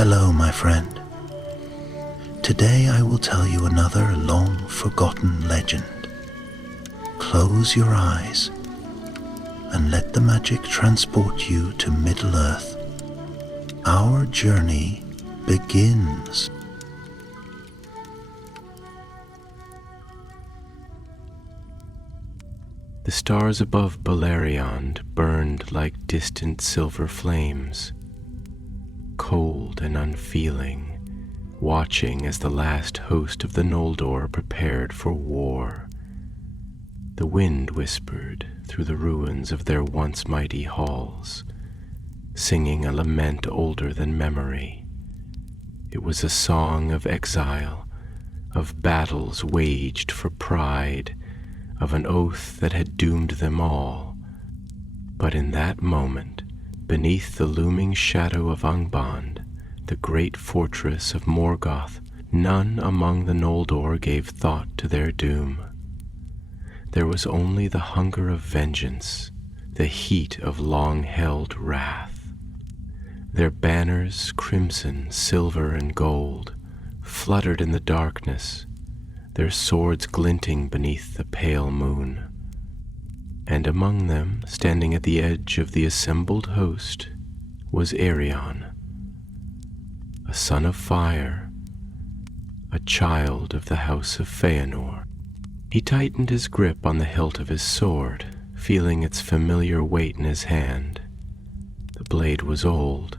Hello, my friend. Today I will tell you another long-forgotten legend. Close your eyes and let the magic transport you to Middle-earth. Our journey begins. The stars above Beleriand burned like distant silver flames, cold and unfeeling, watching as the last host of the Noldor prepared for war. The wind whispered through the ruins of their once mighty halls, singing a lament older than memory. It was a song of exile, of battles waged for pride, of an oath that had doomed them all. But in that moment, beneath the looming shadow of Angband, the great fortress of Morgoth, none among the Noldor gave thought to their doom. There was only the hunger of vengeance, the heat of long-held wrath. Their banners, crimson, silver, and gold, fluttered in the darkness, their swords glinting beneath the pale moon. And among them, standing at the edge of the assembled host, was Arion, a son of fire, a child of the house of Feanor. He tightened his grip on the hilt of his sword, feeling its familiar weight in his hand. The blade was old,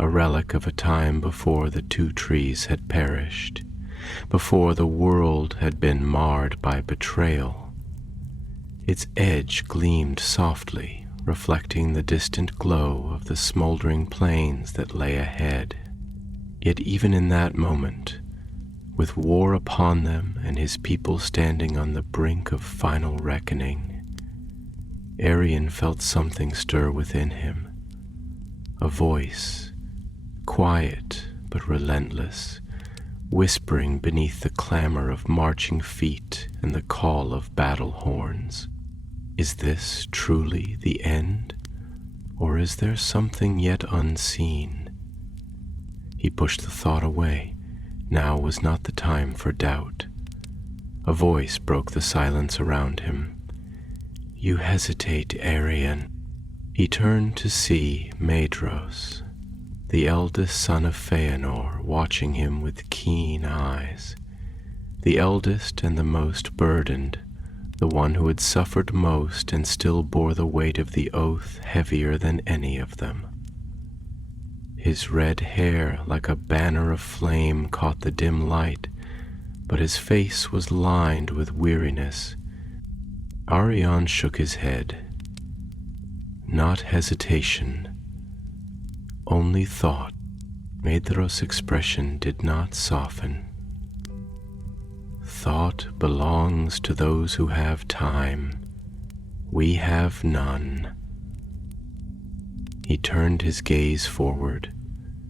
a relic of a time before the two trees had perished, before the world had been marred by betrayal. Its edge gleamed softly, reflecting the distant glow of the smoldering plains that lay ahead. Yet even in that moment, with war upon them and his people standing on the brink of final reckoning, Arion felt something stir within him. A voice, quiet but relentless, whispering beneath the clamor of marching feet and the call of battle horns. Is this truly the end, or is there something yet unseen? He pushed the thought away. Now was not the time for doubt. A voice broke the silence around him. "You hesitate, Arion." He turned to see Maedhros, the eldest son of Feanor, watching him with keen eyes. The eldest and the most burdened, the one who had suffered most and still bore the weight of the oath heavier than any of them. His red hair, like a banner of flame, caught the dim light, but his face was lined with weariness. Arion shook his head. Not hesitation, only thought. Maedhros' expression did not soften. Thought belongs to those who have time. We have none. He turned his gaze forward,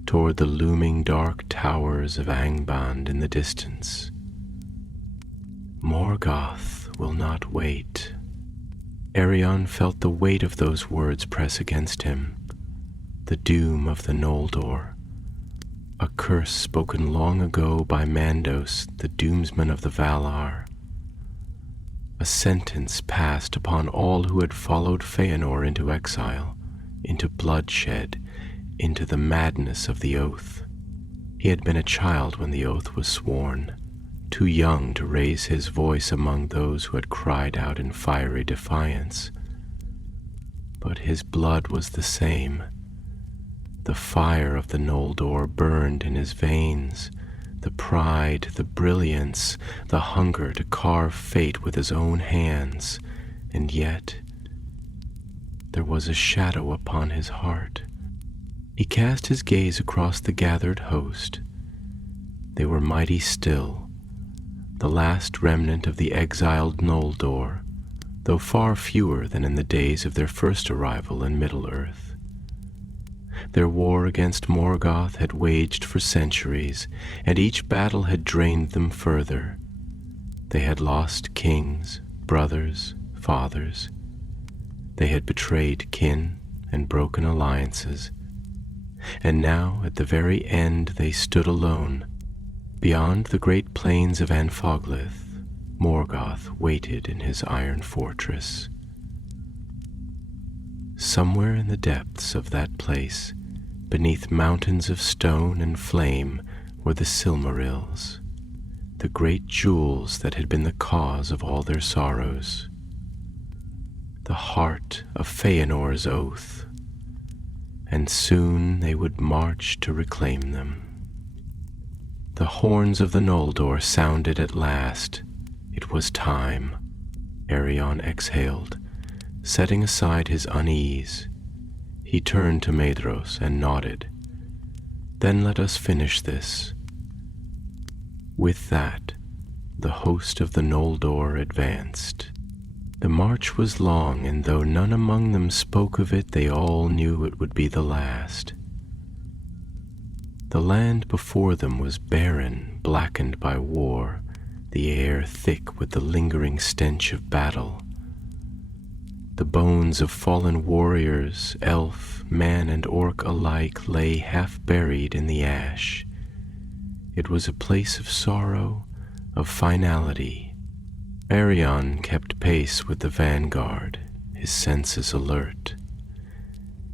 toward the looming dark towers of Angband in the distance. Morgoth will not wait. Arion felt the weight of those words press against him. The doom of the Noldor, a curse spoken long ago by Mandos, the doomsman of the Valar. A sentence passed upon all who had followed Feanor into exile, into bloodshed, into the madness of the oath. He had been a child when the oath was sworn, too young to raise his voice among those who had cried out in fiery defiance. But his blood was the same. The fire of the Noldor burned in his veins, the pride, the brilliance, the hunger to carve fate with his own hands, and yet there was a shadow upon his heart. He cast his gaze across the gathered host. They were mighty still, the last remnant of the exiled Noldor, though far fewer than in the days of their first arrival in Middle-earth. Their war against Morgoth had waged for centuries, and each battle had drained them further. They had lost kings, brothers, fathers. They had betrayed kin and broken alliances. and now at the very end they stood alone. Beyond the great plains of Anfoglith, Morgoth waited in his iron fortress. Somewhere in the depths of that place, beneath mountains of stone and flame, were the Silmarils, the great jewels that had been the cause of all their sorrows. The heart of Feanor's oath, and soon they would march to reclaim them. The horns of the Noldor sounded at last. It was time. Arion exhaled, setting aside his unease. He turned to Maedhros and nodded. Then let us finish this. With that, the host of the Noldor advanced. The march was long, and though none among them spoke of it, they all knew it would be the last. The land before them was barren, blackened by war, the air thick with the lingering stench of battle. The bones of fallen warriors, elf, man, and orc alike, lay half buried in the ash. It was a place of sorrow, of finality. Arion kept pace with the vanguard, his senses alert.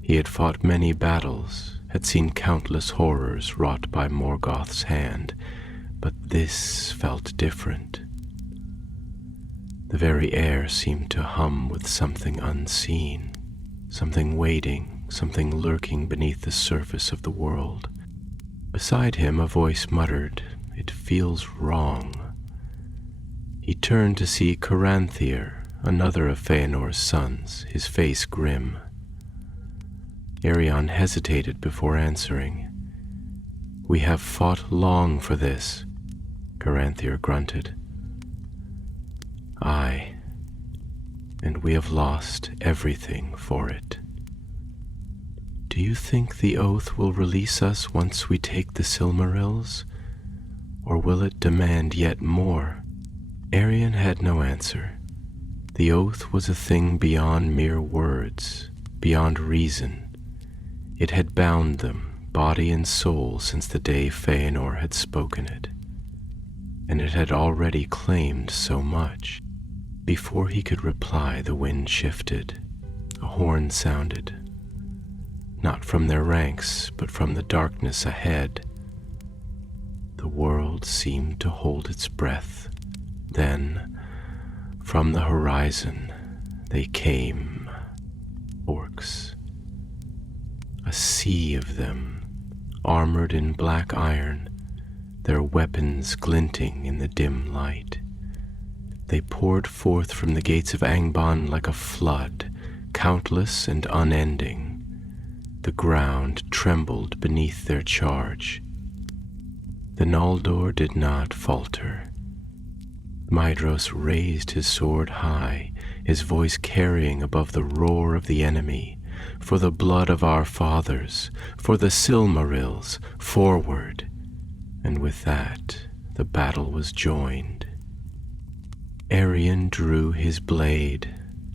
He had fought many battles, had seen countless horrors wrought by Morgoth's hand, but this felt different. The very air seemed to hum with something unseen, something waiting, something lurking beneath the surface of the world. Beside him a voice muttered, "It feels wrong." He turned to see Caranthir, another of Feanor's sons, his face grim. Arion hesitated before answering. "We have fought long for this," Caranthir grunted. "Aye, and we have lost everything for it. Do you think the oath will release us once we take the Silmarils, or will it demand yet more?" Arion had no answer. The oath was a thing beyond mere words, beyond reason. It had bound them, body and soul, since the day Feanor had spoken it, and it had already claimed so much. Before he could reply, the wind shifted. A horn sounded, not from their ranks, but from the darkness ahead. The world seemed to hold its breath. Then, from the horizon, they came, orcs. A sea of them, armored in black iron, their weapons glinting in the dim light. They poured forth from the gates of Angband like a flood, countless and unending. The ground trembled beneath their charge. The Noldor did not falter. Maedhros raised his sword high, his voice carrying above the roar of the enemy. "For the blood of our fathers, for the Silmarils, forward!" And with that, the battle was joined. Arion drew his blade,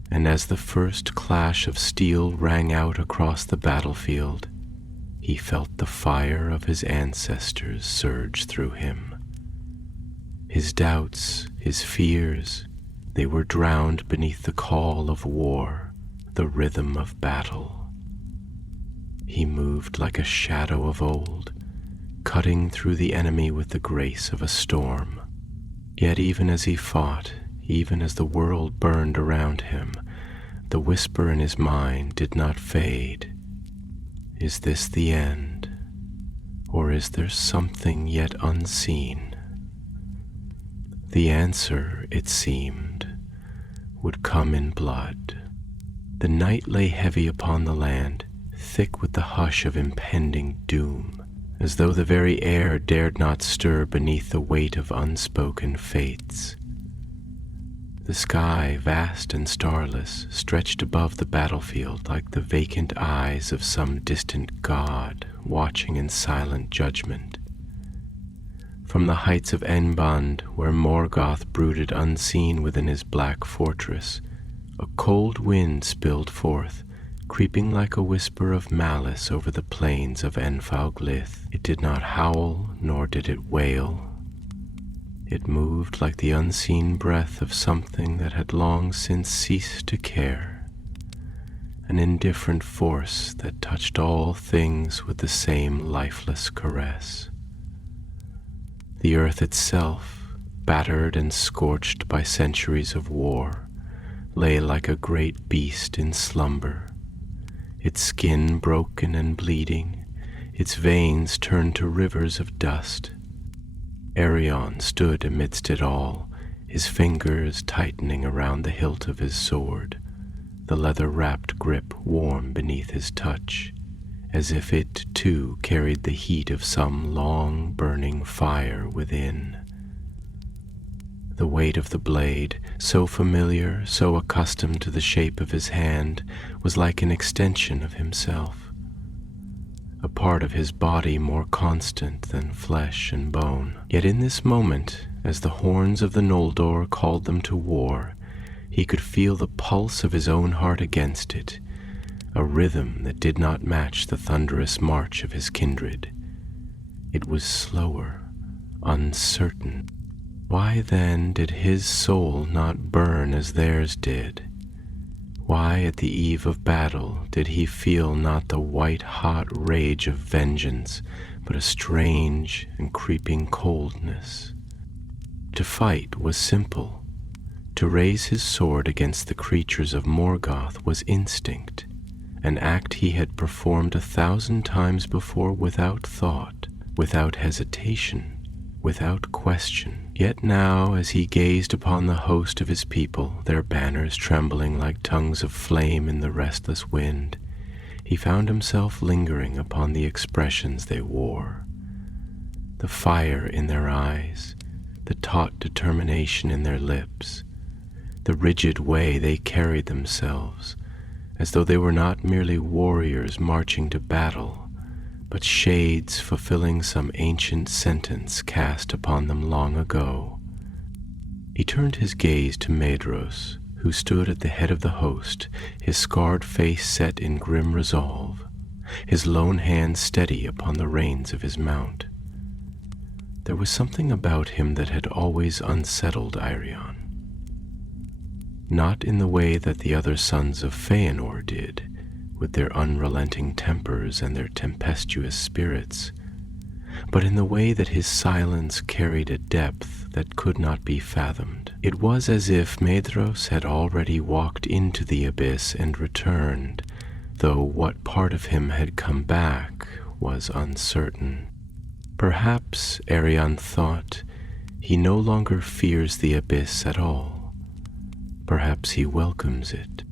and as the first clash of steel rang out across the battlefield, he felt the fire of his ancestors surge through him. His doubts, his fears, they were drowned beneath the call of war, the rhythm of battle. He moved like a shadow of old, cutting through the enemy with the grace of a storm. Yet even as he fought, even as the world burned around him, the whisper in his mind did not fade. Is this the end, or is there something yet unseen? The answer, it seemed, would come in blood. The night lay heavy upon the land, thick with the hush of impending doom, as though the very air dared not stir beneath the weight of unspoken fates. The sky, vast and starless, stretched above the battlefield like the vacant eyes of some distant god watching in silent judgment. From the heights of Angband, where Morgoth brooded unseen within his black fortress, a cold wind spilled forth, creeping like a whisper of malice over the plains of Enfauglith. It did not howl, nor did it wail. It moved like the unseen breath of something that had long since ceased to care, an indifferent force that touched all things with the same lifeless caress. The earth itself, battered and scorched by centuries of war, lay like a great beast in slumber, its skin broken and bleeding, its veins turned to rivers of dust. Arion stood amidst it all, his fingers tightening around the hilt of his sword, the leather-wrapped grip warm beneath his touch, as if it too carried the heat of some long burning fire within. The weight of the blade, so familiar, so accustomed to the shape of his hand, was like an extension of himself, a part of his body more constant than flesh and bone. Yet in this moment, as the horns of the Noldor called them to war, he could feel the pulse of his own heart against it, a rhythm that did not match the thunderous march of his kindred. It was slower, uncertain. Why then did his soul not burn as theirs did? Why at the eve of battle did he feel not the white-hot rage of vengeance, but a strange and creeping coldness? To fight was simple. To raise his sword against the creatures of Morgoth was instinct, an act he had performed 1,000 times before without thought, without hesitation, without question. Yet now, as he gazed upon the host of his people, their banners trembling like tongues of flame in the restless wind, he found himself lingering upon the expressions they wore. The fire in their eyes, the taut determination in their lips, the rigid way they carried themselves, as though they were not merely warriors marching to battle, but shades fulfilling some ancient sentence cast upon them long ago. He turned his gaze to Maedhros, who stood at the head of the host, his scarred face set in grim resolve, his lone hand steady upon the reins of his mount. There was something about him that had always unsettled Arion. Not in the way that the other sons of Feanor did, with their unrelenting tempers and their tempestuous spirits, but in the way that his silence carried a depth that could not be fathomed. It was as if Maedhros had already walked into the abyss and returned, though what part of him had come back was uncertain. Perhaps, Arion thought, he no longer fears the abyss at all. Perhaps he welcomes it.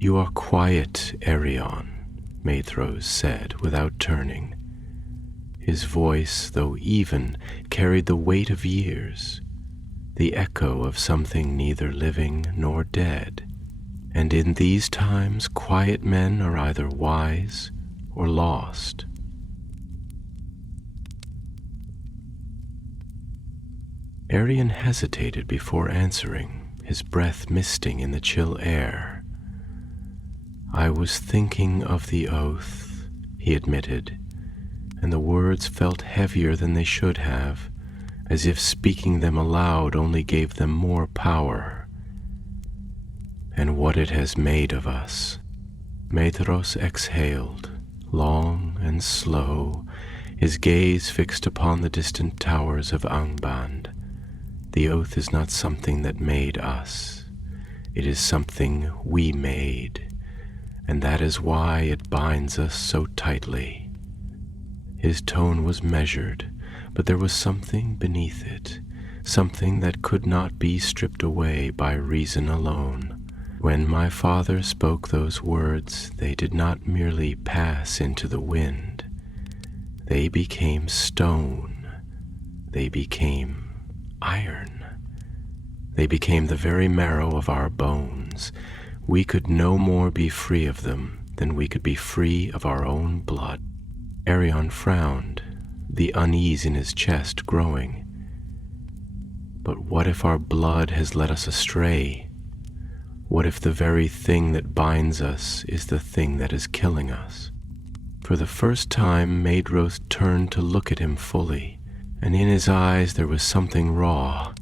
"You are quiet, Arion," Maedhros said without turning. His voice, though even, carried the weight of years, the echo of something neither living nor dead. And in these times, quiet men are either wise or lost. Arion hesitated before answering, his breath misting in the chill air. "I was thinking of the oath," he admitted, and the words felt heavier than they should have, as if speaking them aloud only gave them more power. "And what it has made of us." Maedhros exhaled, long and slow, his gaze fixed upon the distant towers of Angband. "The oath is not something that made us. It is something we made, and that is why it binds us so tightly." His tone was measured, but there was something beneath it, something that could not be stripped away by reason alone. When my father spoke those words, they did not merely pass into the wind. They became stone. They became iron. They became the very marrow of our bones. We could no more be free of them than we could be free of our own blood. Arion frowned, the unease in his chest growing. "But what if our blood has led us astray? What if the very thing that binds us is the thing that is killing us? For the first time, Maedhros turned to look at him fully, and in his eyes there was something raw,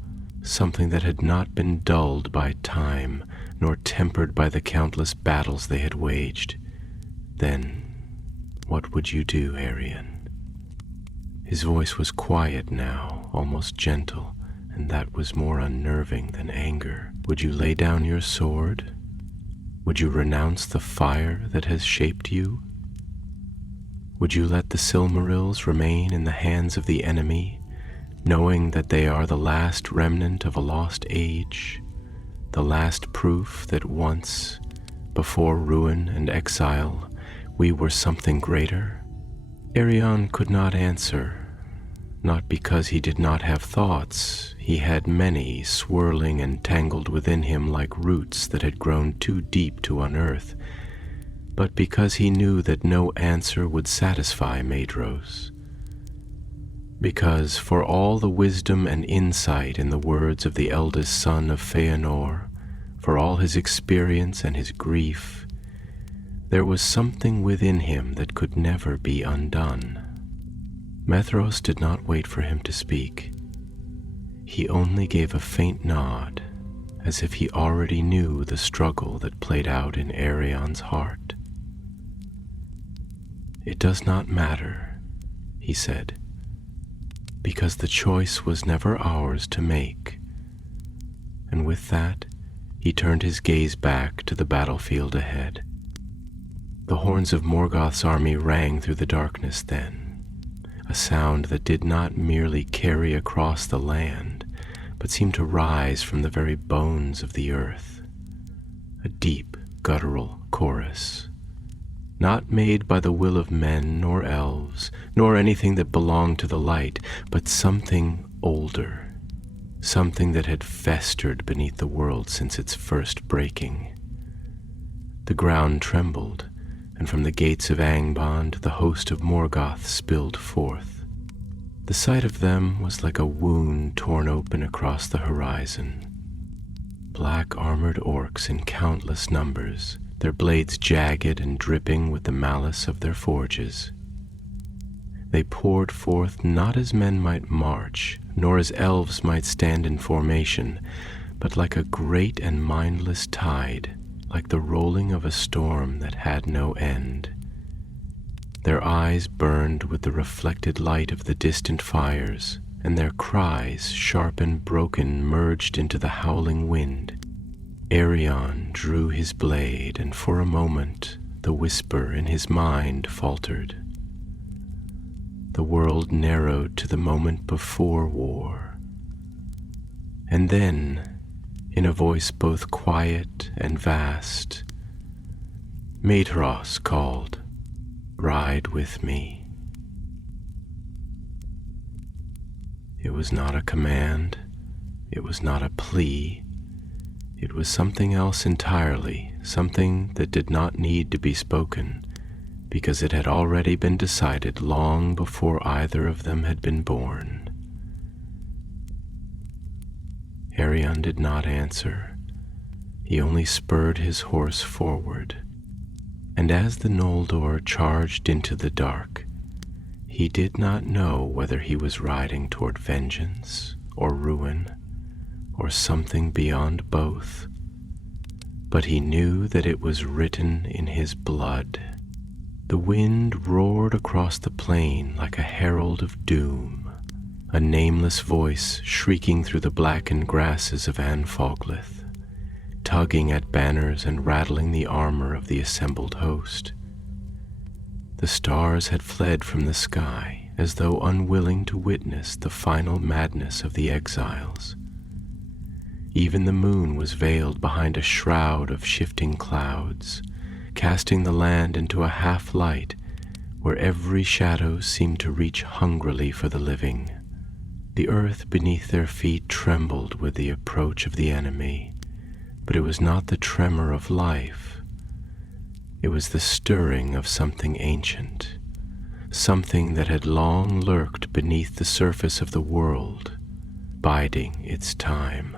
something that had not been dulled by time, nor tempered by the countless battles they had waged. Then, what would you do, Arion? His voice was quiet now, almost gentle, and that was more unnerving than anger. Would you lay down your sword? Would you renounce the fire that has shaped you? Would you let the Silmarils remain in the hands of the enemy, knowing that they are the last remnant of a lost age, the last proof that once, before ruin and exile, we were something greater? Arion could not answer, not because he did not have thoughts. He had many, swirling and tangled within him like roots that had grown too deep to unearth, but because he knew that no answer would satisfy Maedhros. Because for all the wisdom and insight in the words of the eldest son of Feanor, for all his experience and his grief, there was something within him that could never be undone. Maedhros did not wait for him to speak. He only gave a faint nod, as if he already knew the struggle that played out in Arion's heart. "It does not matter," he said, "because the choice was never ours to make." And with that, he turned his gaze back to the battlefield ahead. The horns of Morgoth's army rang through the darkness then, a sound that did not merely carry across the land, but seemed to rise from the very bones of the earth. A deep, guttural chorus, not made by the will of men nor elves, nor anything that belonged to the light, but something older, something that had festered beneath the world since its first breaking. The ground trembled, and from the gates of Angband the host of Morgoth spilled forth. The sight of them was like a wound torn open across the horizon. Black armored orcs in countless numbers, their blades jagged and dripping with the malice of their forges. They poured forth not as men might march, nor as elves might stand in formation, but like a great and mindless tide, like the rolling of a storm that had no end. Their eyes burned with the reflected light of the distant fires, and their cries, sharp and broken, merged into the howling wind. Arion drew his blade, and for a moment the whisper in his mind faltered. The world narrowed to the moment before war. And then, in a voice both quiet and vast, Maedhros called, "Ride with me." It was not a command, it was not a plea, it was something else entirely, something that did not need to be spoken, because it had already been decided long before either of them had been born. Arion did not answer. He only spurred his horse forward, and as the Noldor charged into the dark, he did not know whether he was riding toward vengeance or ruin or something beyond both, but he knew that it was written in his blood. The wind roared across the plain like a herald of doom, a nameless voice shrieking through the blackened grasses of Anfoglith, tugging at banners and rattling the armor of the assembled host. The stars had fled from the sky as though unwilling to witness the final madness of the exiles. Even the moon was veiled behind a shroud of shifting clouds, casting the land into a half-light where every shadow seemed to reach hungrily for the living. The earth beneath their feet trembled with the approach of the enemy, but it was not the tremor of life. It was the stirring of something ancient, something that had long lurked beneath the surface of the world, biding its time.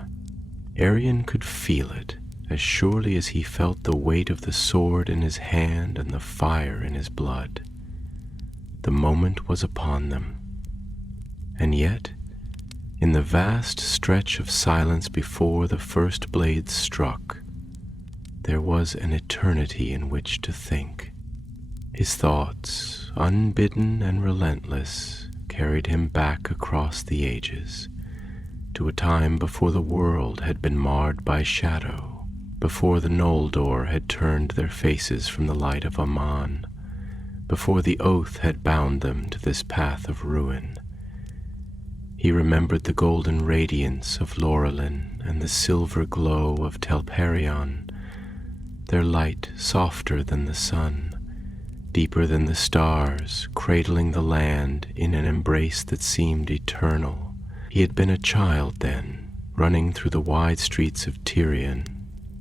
Arion could feel it, as surely as he felt the weight of the sword in his hand and the fire in his blood. The moment was upon them, and yet, in the vast stretch of silence before the first blades struck, there was an eternity in which to think. His thoughts, unbidden and relentless, carried him back across the ages, to a time before the world had been marred by shadow, before the Noldor had turned their faces from the light of Aman, before the oath had bound them to this path of ruin. He remembered the golden radiance of Lorelin and the silver glow of Telperion, their light softer than the sun, deeper than the stars, cradling the land in an embrace that seemed eternal. He had been a child then, running through the wide streets of Tirion,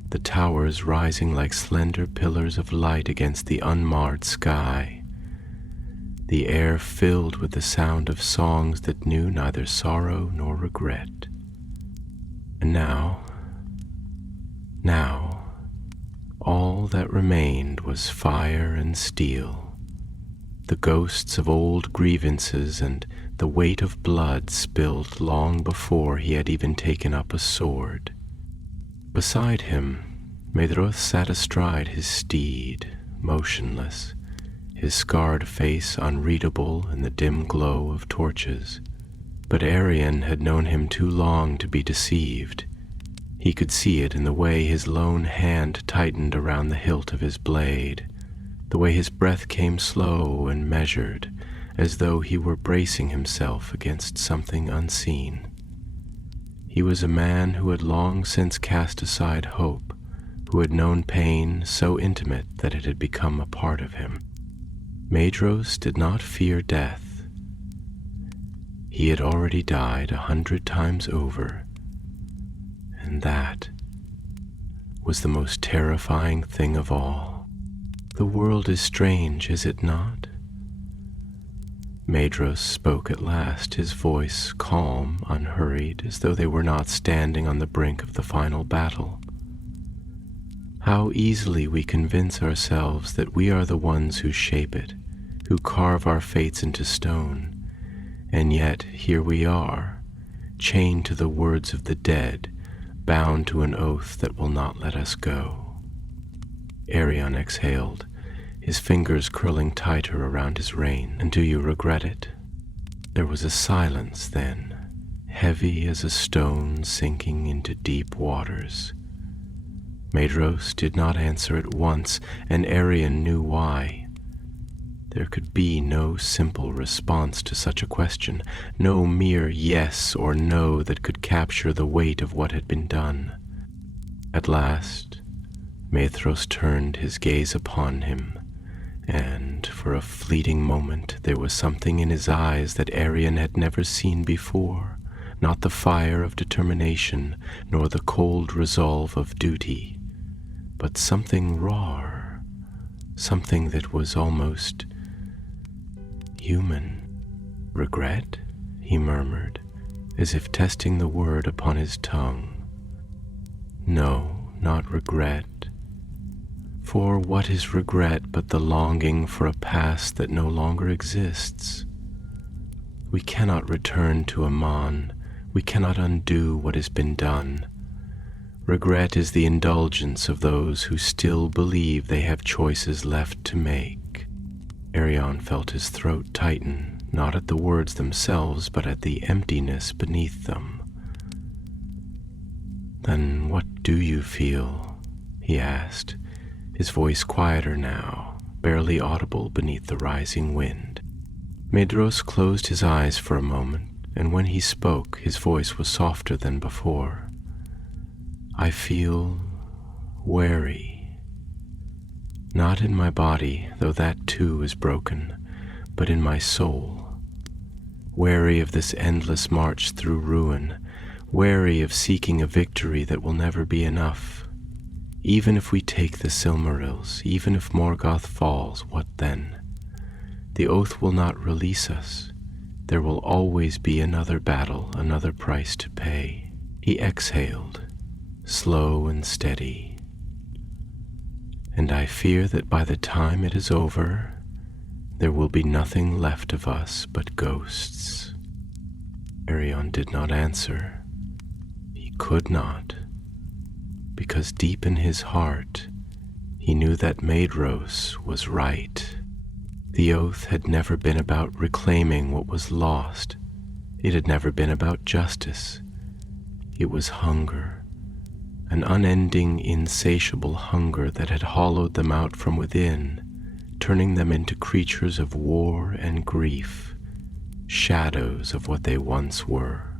the towers rising like slender pillars of light against the unmarred sky, the air filled with the sound of songs that knew neither sorrow nor regret. And now, all that remained was fire and steel, the ghosts of old grievances and the weight of blood spilled long before he had even taken up a sword. Beside him, Maedhros sat astride his steed, motionless, his scarred face unreadable in the dim glow of torches. But Arion had known him too long to be deceived. He could see it in the way his lone hand tightened around the hilt of his blade, the way his breath came slow and measured, as though he were bracing himself against something unseen. He was a man who had long since cast aside hope, who had known pain so intimate that it had become a part of him. Maedhros did not fear death. He had already died 100 times over, and that was the most terrifying thing of all. The world is strange, is it not? Maedhros spoke at last, his voice calm, unhurried, as though they were not standing on the brink of the final battle. How easily we convince ourselves that we are the ones who shape it, who carve our fates into stone, and yet here we are, chained to the words of the dead, bound to an oath that will not let us go. Arion exhaled, his fingers curling tighter around his rein. And do you regret it? There was a silence then, heavy as a stone sinking into deep waters. Maedhros did not answer at once, and Arion knew why. There could be no simple response to such a question, no mere yes or no that could capture the weight of what had been done. At last, Maedhros turned his gaze upon him, and for a fleeting moment there was something in his eyes that Arion had never seen before, not the fire of determination, nor the cold resolve of duty, but something rawer, something that was almost human. Regret? He murmured, as if testing the word upon his tongue. No, not regret. For what is regret but the longing for a past that no longer exists? We cannot return to Aman. We cannot undo what has been done. Regret is the indulgence of those who still believe they have choices left to make. Arion felt his throat tighten, not at the words themselves, but at the emptiness beneath them. Then what do you feel? He asked, his voice quieter now, barely audible beneath the rising wind. Maedhros closed his eyes for a moment, and when he spoke, his voice was softer than before. I feel weary. Not in my body, though that too is broken, but in my soul. Weary of this endless march through ruin, weary of seeking a victory that will never be enough. Even if we take the Silmarils, even if Morgoth falls, what then? The oath will not release us. There will always be another battle, another price to pay. He exhaled, slow and steady, and I fear that by the time it is over, there will be nothing left of us but ghosts." Arion did not answer. He could not, because deep in his heart, he knew that Maedhros was right. The oath had never been about reclaiming what was lost. It had never been about justice. It was hunger, an unending, insatiable hunger that had hollowed them out from within, turning them into creatures of war and grief, shadows of what they once were.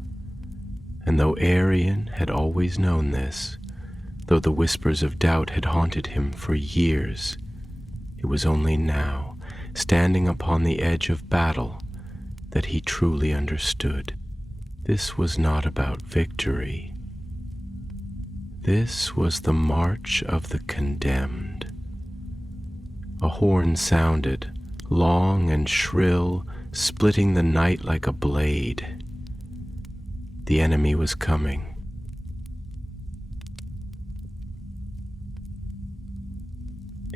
And though Arion had always known this, though the whispers of doubt had haunted him for years, it was only now, standing upon the edge of battle, that he truly understood. This was not about victory. This was the march of the condemned. A horn sounded, long and shrill, splitting the night like a blade. The enemy was coming.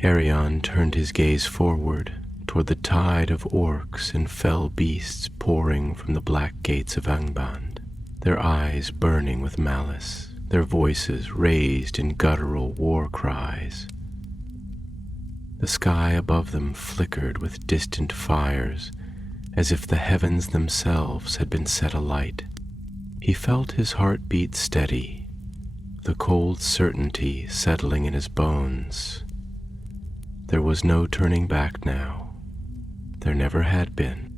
Arion turned his gaze forward toward the tide of orcs and fell beasts pouring from the black gates of Angband, their eyes burning with malice, their voices raised in guttural war cries. The sky above them flickered with distant fires, as if the heavens themselves had been set alight. He felt his heart beat steady, the cold certainty settling in his bones. There was no turning back now. There never had been.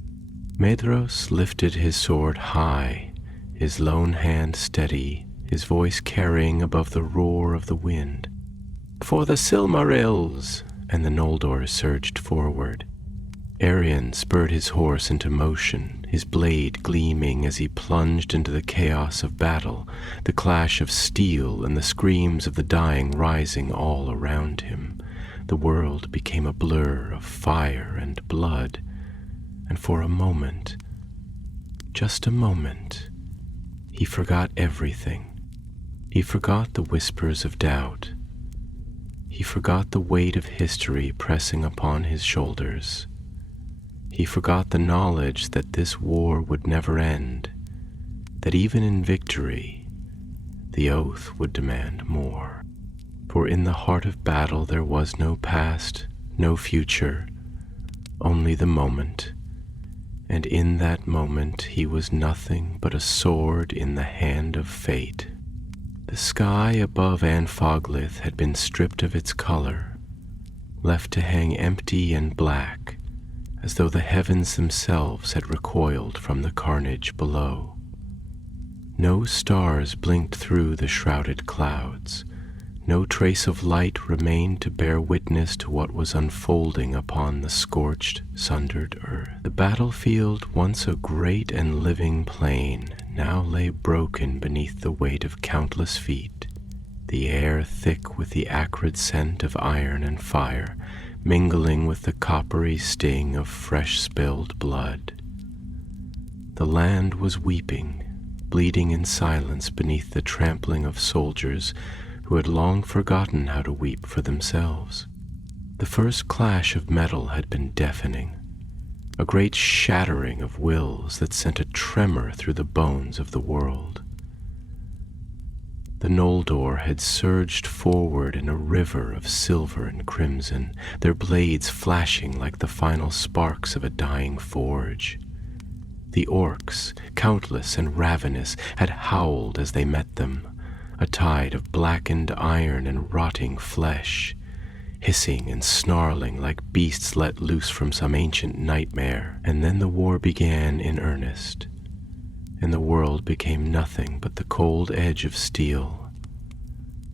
Maedhros lifted his sword high, his lone hand steady, his voice carrying above the roar of the wind. "For the Silmarils!" And the Noldor surged forward. Arion spurred his horse into motion, his blade gleaming as he plunged into the chaos of battle, the clash of steel and the screams of the dying rising all around him. The world became a blur of fire and blood, and for a moment, just a moment, he forgot everything. He forgot the whispers of doubt. He forgot the weight of history pressing upon his shoulders. He forgot the knowledge that this war would never end, that even in victory, the oath would demand more. For in the heart of battle there was no past, no future, only the moment, and in that moment he was nothing but a sword in the hand of fate. The sky above Anfoglith had been stripped of its color, left to hang empty and black, as though the heavens themselves had recoiled from the carnage below. No stars blinked through the shrouded clouds. No trace of light remained to bear witness to what was unfolding upon the scorched, sundered earth. The battlefield, once a great and living plain, now lay broken beneath the weight of countless feet, the air thick with the acrid scent of iron and fire, mingling with the coppery sting of fresh spilled blood. The land was weeping, bleeding in silence beneath the trampling of soldiers who had long forgotten how to weep for themselves. The first clash of metal had been deafening, a great shattering of wills that sent a tremor through the bones of the world. The Noldor had surged forward in a river of silver and crimson, their blades flashing like the final sparks of a dying forge. The orcs, countless and ravenous, had howled as they met them, a tide of blackened iron and rotting flesh, hissing and snarling like beasts let loose from some ancient nightmare. And then the war began in earnest, and the world became nothing but the cold edge of steel,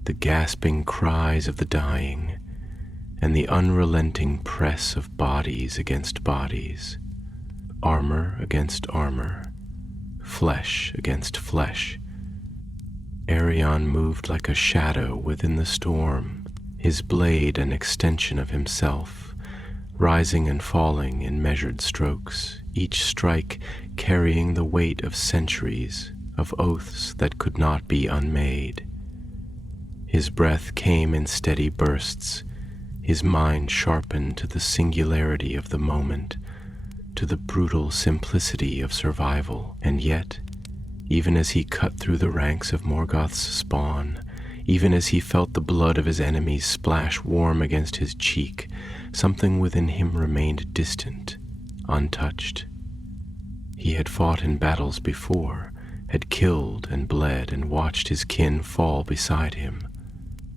the gasping cries of the dying, and the unrelenting press of bodies against bodies, armor against armor, flesh against flesh. Arion moved like a shadow within the storm, his blade an extension of himself, rising and falling in measured strokes, each strike carrying the weight of centuries, of oaths that could not be unmade. His breath came in steady bursts, his mind sharpened to the singularity of the moment, to the brutal simplicity of survival. And yet, even as he cut through the ranks of Morgoth's spawn, even as he felt the blood of his enemies splash warm against his cheek, something within him remained distant, untouched. He had fought in battles before, had killed and bled and watched his kin fall beside him,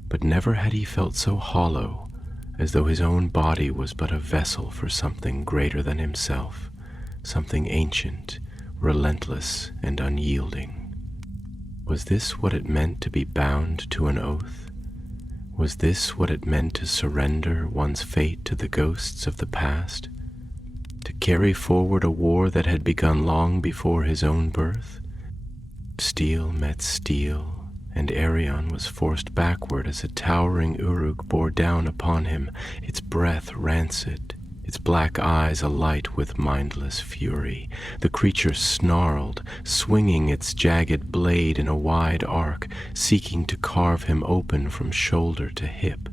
but never had he felt so hollow, as though his own body was but a vessel for something greater than himself, something ancient, relentless, and unyielding. Was this what it meant to be bound to an oath? Was this what it meant to surrender one's fate to the ghosts of the past? To carry forward a war that had begun long before his own birth? Steel met steel, and Arion was forced backward as a towering Uruk bore down upon him, its breath rancid, its black eyes alight with mindless fury. The creature snarled, swinging its jagged blade in a wide arc, seeking to carve him open from shoulder to hip.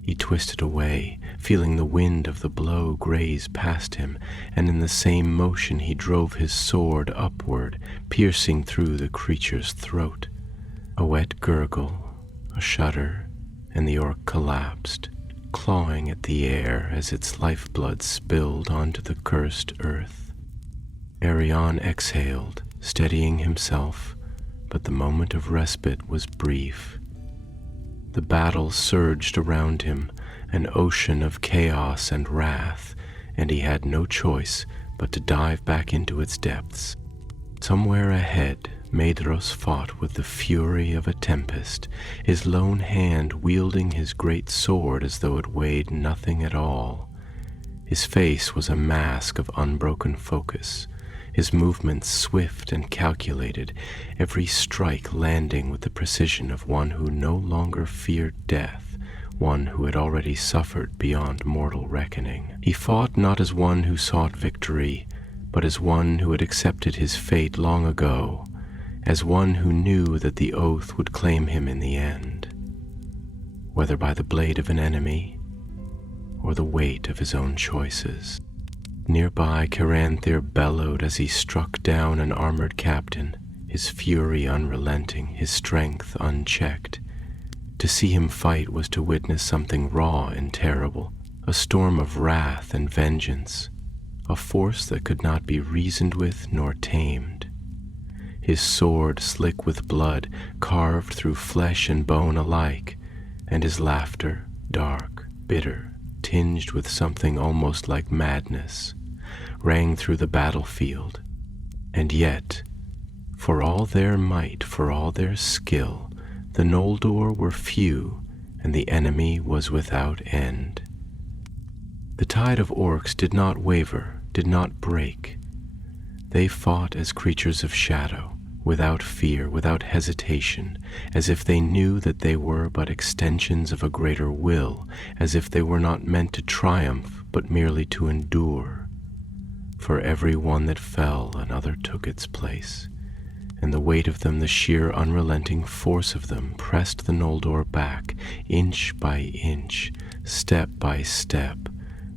He twisted away, feeling the wind of the blow graze past him, and in the same motion he drove his sword upward, piercing through the creature's throat. A wet gurgle, a shudder, and the orc collapsed, clawing at the air as its lifeblood spilled onto the cursed earth. Arion exhaled, steadying himself, but the moment of respite was brief. The battle surged around him, an ocean of chaos and wrath, and he had no choice but to dive back into its depths. Somewhere ahead, Maedhros fought with the fury of a tempest, his lone hand wielding his great sword as though it weighed nothing at all. His face was a mask of unbroken focus, his movements swift and calculated, every strike landing with the precision of one who no longer feared death, one who had already suffered beyond mortal reckoning. He fought not as one who sought victory, but as one who had accepted his fate long ago, as one who knew that the oath would claim him in the end, whether by the blade of an enemy or the weight of his own choices. Nearby, Caranthir bellowed as he struck down an armored captain, his fury unrelenting, his strength unchecked. To see him fight was to witness something raw and terrible, a storm of wrath and vengeance, a force that could not be reasoned with nor tamed. His sword slick with blood, carved through flesh and bone alike, and his laughter, dark, bitter, tinged with something almost like madness, rang through the battlefield. And yet, for all their might, for all their skill, the Noldor were few, and the enemy was without end. The tide of orcs did not waver, did not break. They fought as creatures of shadow, without fear, without hesitation, as if they knew that they were but extensions of a greater will, as if they were not meant to triumph, but merely to endure. For every one that fell, another took its place, and the weight of them, the sheer unrelenting force of them, pressed the Noldor back, inch by inch, step by step,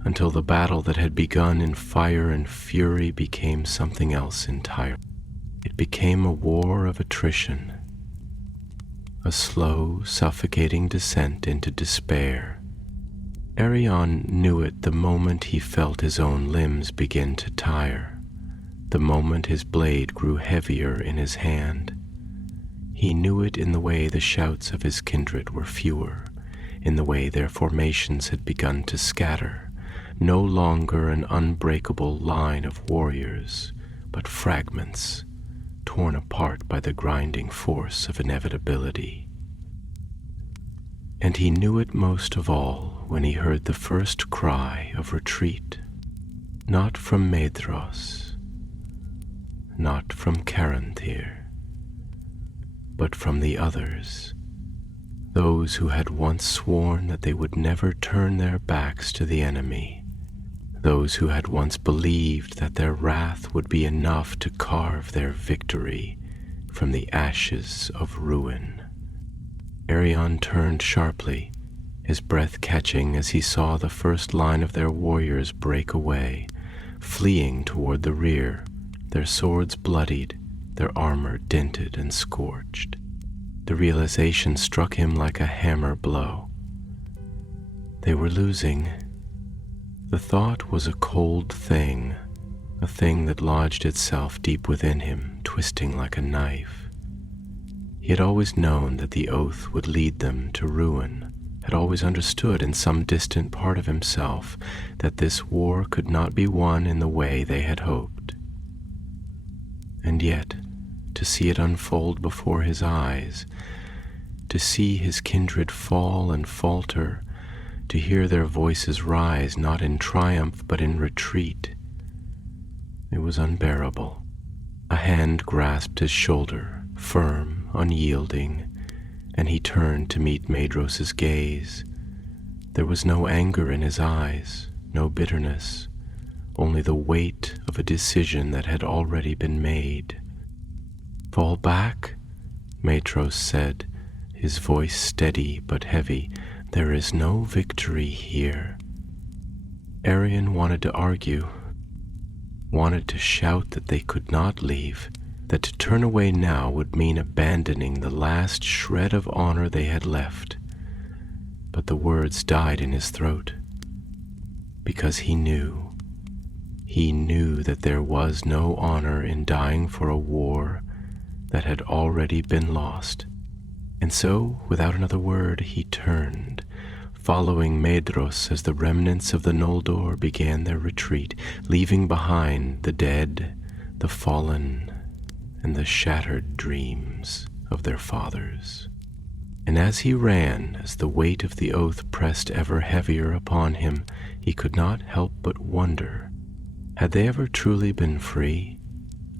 until the battle that had begun in fire and fury became something else entirely. It became a war of attrition, a slow, suffocating descent into despair. Arion knew it the moment he felt his own limbs begin to tire, the moment his blade grew heavier in his hand. He knew it in the way the shouts of his kindred were fewer, in the way their formations had begun to scatter, no longer an unbreakable line of warriors, but fragments, torn apart by the grinding force of inevitability. And he knew it most of all when he heard the first cry of retreat, not from Maedhros, not from Caranthir, but from the others, those who had once sworn that they would never turn their backs to the enemy, those who had once believed that their wrath would be enough to carve their victory from the ashes of ruin. Arion turned sharply, his breath catching as he saw the first line of their warriors break away, fleeing toward the rear, their swords bloodied, their armor dinted and scorched. The realization struck him like a hammer blow. They were losing. The thought was a cold thing, a thing that lodged itself deep within him, twisting like a knife. He had always known that the oath would lead them to ruin, had always understood in some distant part of himself that this war could not be won in the way they had hoped. And yet, to see it unfold before his eyes, to see his kindred fall and falter, to hear their voices rise not in triumph but in retreat, it was unbearable. A hand grasped his shoulder, firm, unyielding, and he turned to meet Maedhros's gaze. There was no anger in his eyes, no bitterness, only the weight of a decision that had already been made. "Fall back," Maedhros said, his voice steady but heavy. "There is no victory here." Arion wanted to argue, wanted to shout that they could not leave, that to turn away now would mean abandoning the last shred of honor they had left. But the words died in his throat, because he knew that there was no honor in dying for a war that had already been lost. And so, without another word, he turned, following Maedhros as the remnants of the Noldor began their retreat, leaving behind the dead, the fallen, and the shattered dreams of their fathers. And as he ran, as the weight of the oath pressed ever heavier upon him, he could not help but wonder, had they ever truly been free,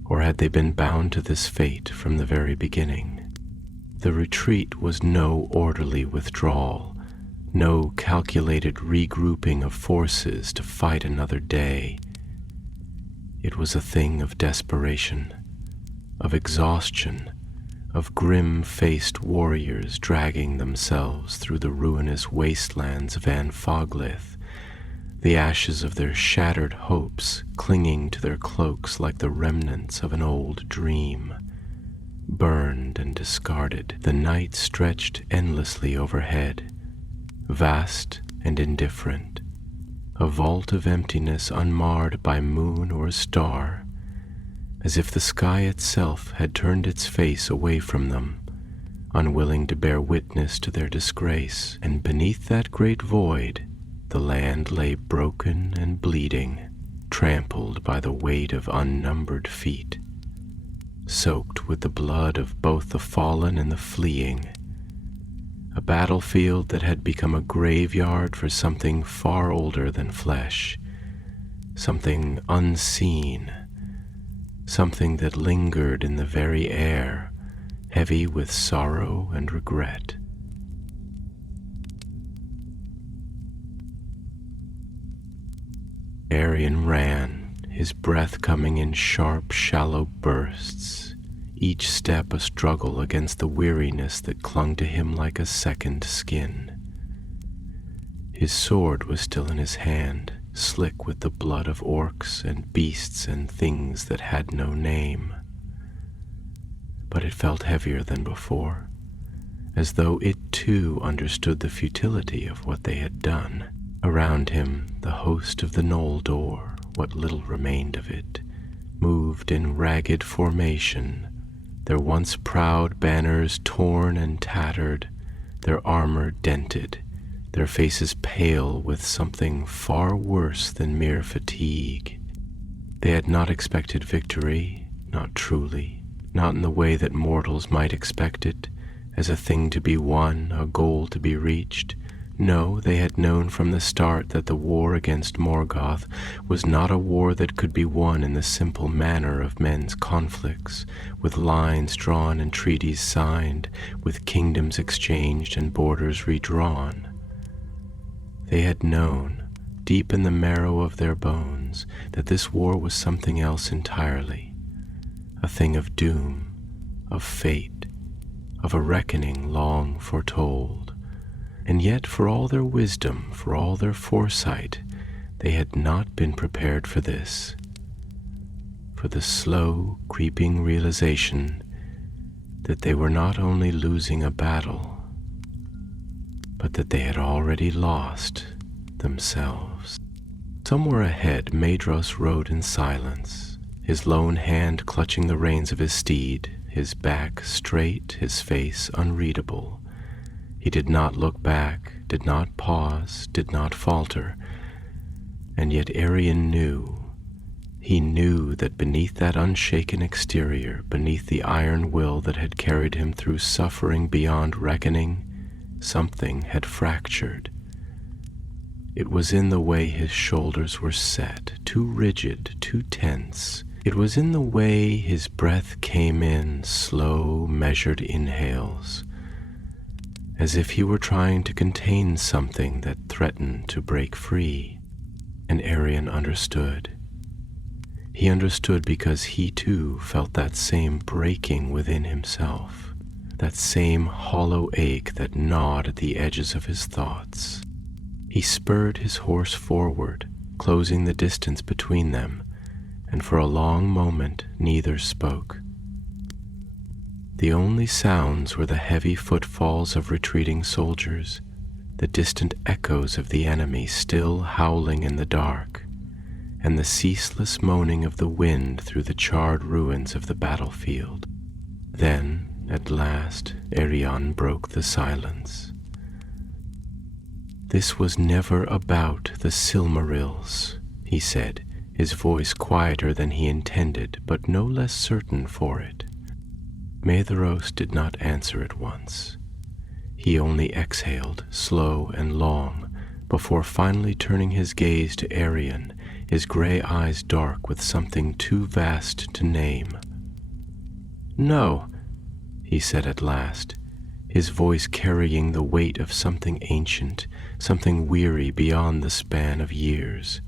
or had they been bound to this fate from the very beginning? The retreat was no orderly withdrawal, no calculated regrouping of forces to fight another day. It was a thing of desperation, of exhaustion, of grim-faced warriors dragging themselves through the ruinous wastelands of Anfoglith, the ashes of their shattered hopes clinging to their cloaks like the remnants of an old dream. Burned and discarded, the night stretched endlessly overhead, vast and indifferent, a vault of emptiness unmarred by moon or star, as if the sky itself had turned its face away from them, unwilling to bear witness to their disgrace. And beneath that great void, the land lay broken and bleeding, trampled by the weight of unnumbered feet, soaked with the blood of both the fallen and the fleeing, a battlefield that had become a graveyard for something far older than flesh, something unseen, something that lingered in the very air, heavy with sorrow and regret. Arion ran, his breath coming in sharp, shallow bursts, each step a struggle against the weariness that clung to him like a second skin. His sword was still in his hand, slick with the blood of orcs and beasts and things that had no name. But it felt heavier than before, as though it too understood the futility of what they had done. Around him, the host of the Noldor, what little remained of it, moved in ragged formation, their once proud banners torn and tattered, their armor dented, their faces pale with something far worse than mere fatigue. They had not expected victory, not truly, not in the way that mortals might expect it, as a thing to be won, a goal to be reached. No, they had known from the start that the war against Morgoth was not a war that could be won in the simple manner of men's conflicts, with lines drawn and treaties signed, with kingdoms exchanged and borders redrawn. They had known, deep in the marrow of their bones, that this war was something else entirely, a thing of doom, of fate, of a reckoning long foretold. And yet, for all their wisdom, for all their foresight, they had not been prepared for this, for the slow, creeping realization that they were not only losing a battle, but that they had already lost themselves. Somewhere ahead, Maedhros rode in silence, his lone hand clutching the reins of his steed, his back straight, his face unreadable. He did not look back, did not pause, did not falter, and yet Arion knew. He knew that beneath that unshaken exterior, beneath the iron will that had carried him through suffering beyond reckoning, something had fractured. It was in the way his shoulders were set, too rigid, too tense. It was in the way his breath came in slow, measured inhales, as if he were trying to contain something that threatened to break free. And Arion understood. He understood because he too felt that same breaking within himself, that same hollow ache that gnawed at the edges of his thoughts. He spurred his horse forward, closing the distance between them, and for a long moment neither spoke. The only sounds were the heavy footfalls of retreating soldiers, the distant echoes of the enemy still howling in the dark, and the ceaseless moaning of the wind through the charred ruins of the battlefield. Then, at last, Arion broke the silence. "This was never about the Silmarils," he said, his voice quieter than he intended, but no less certain for it. Maedhros did not answer at once. He only exhaled, slow and long, before finally turning his gaze to Arion, his gray eyes dark with something too vast to name. "No," he said at last, his voice carrying the weight of something ancient, something weary beyond the span of years.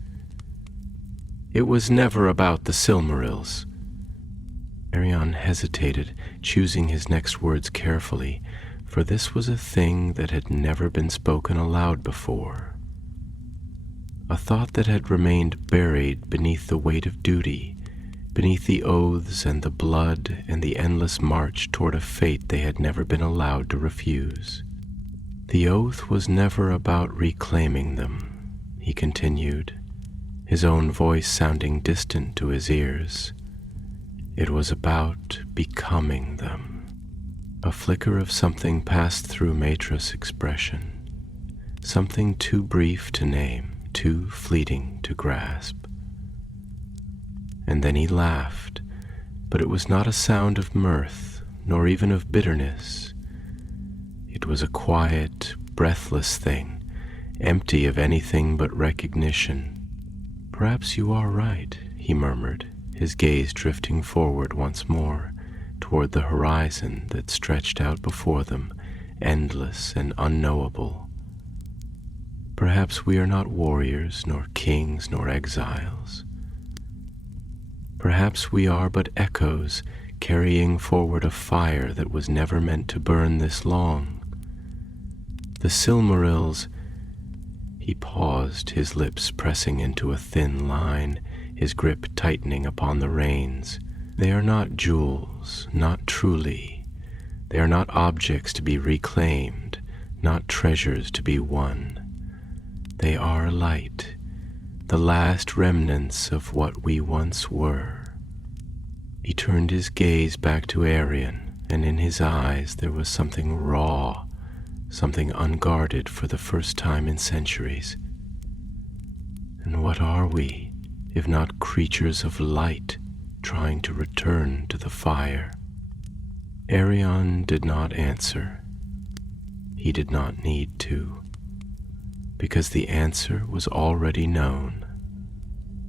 "It was never about the Silmarils." Arion hesitated, choosing his next words carefully, for this was a thing that had never been spoken aloud before. A thought that had remained buried beneath the weight of duty, beneath the oaths and the blood and the endless march toward a fate they had never been allowed to refuse. "The oath was never about reclaiming them," he continued, his own voice sounding distant to his ears. "It was about becoming them." A flicker of something passed through Maedhros' expression, something too brief to name, too fleeting to grasp. And then he laughed, but it was not a sound of mirth, nor even of bitterness. It was a quiet, breathless thing, empty of anything but recognition. "Perhaps you are right," he murmured, his gaze drifting forward once more, toward the horizon that stretched out before them, endless and unknowable. "Perhaps we are not warriors, nor kings, nor exiles. Perhaps we are but echoes carrying forward a fire that was never meant to burn this long. The Silmarils—" He paused, his lips pressing into a thin line, his grip tightening upon the reins. "They are not jewels, not truly. They are not objects to be reclaimed, not treasures to be won. They are light, the last remnants of what we once were." He turned his gaze back to Arion, and in his eyes there was something raw, something unguarded for the first time in centuries. "And what are we, if not creatures of light, trying to return to the fire?" Arion did not answer. He did not need to, because the answer was already known.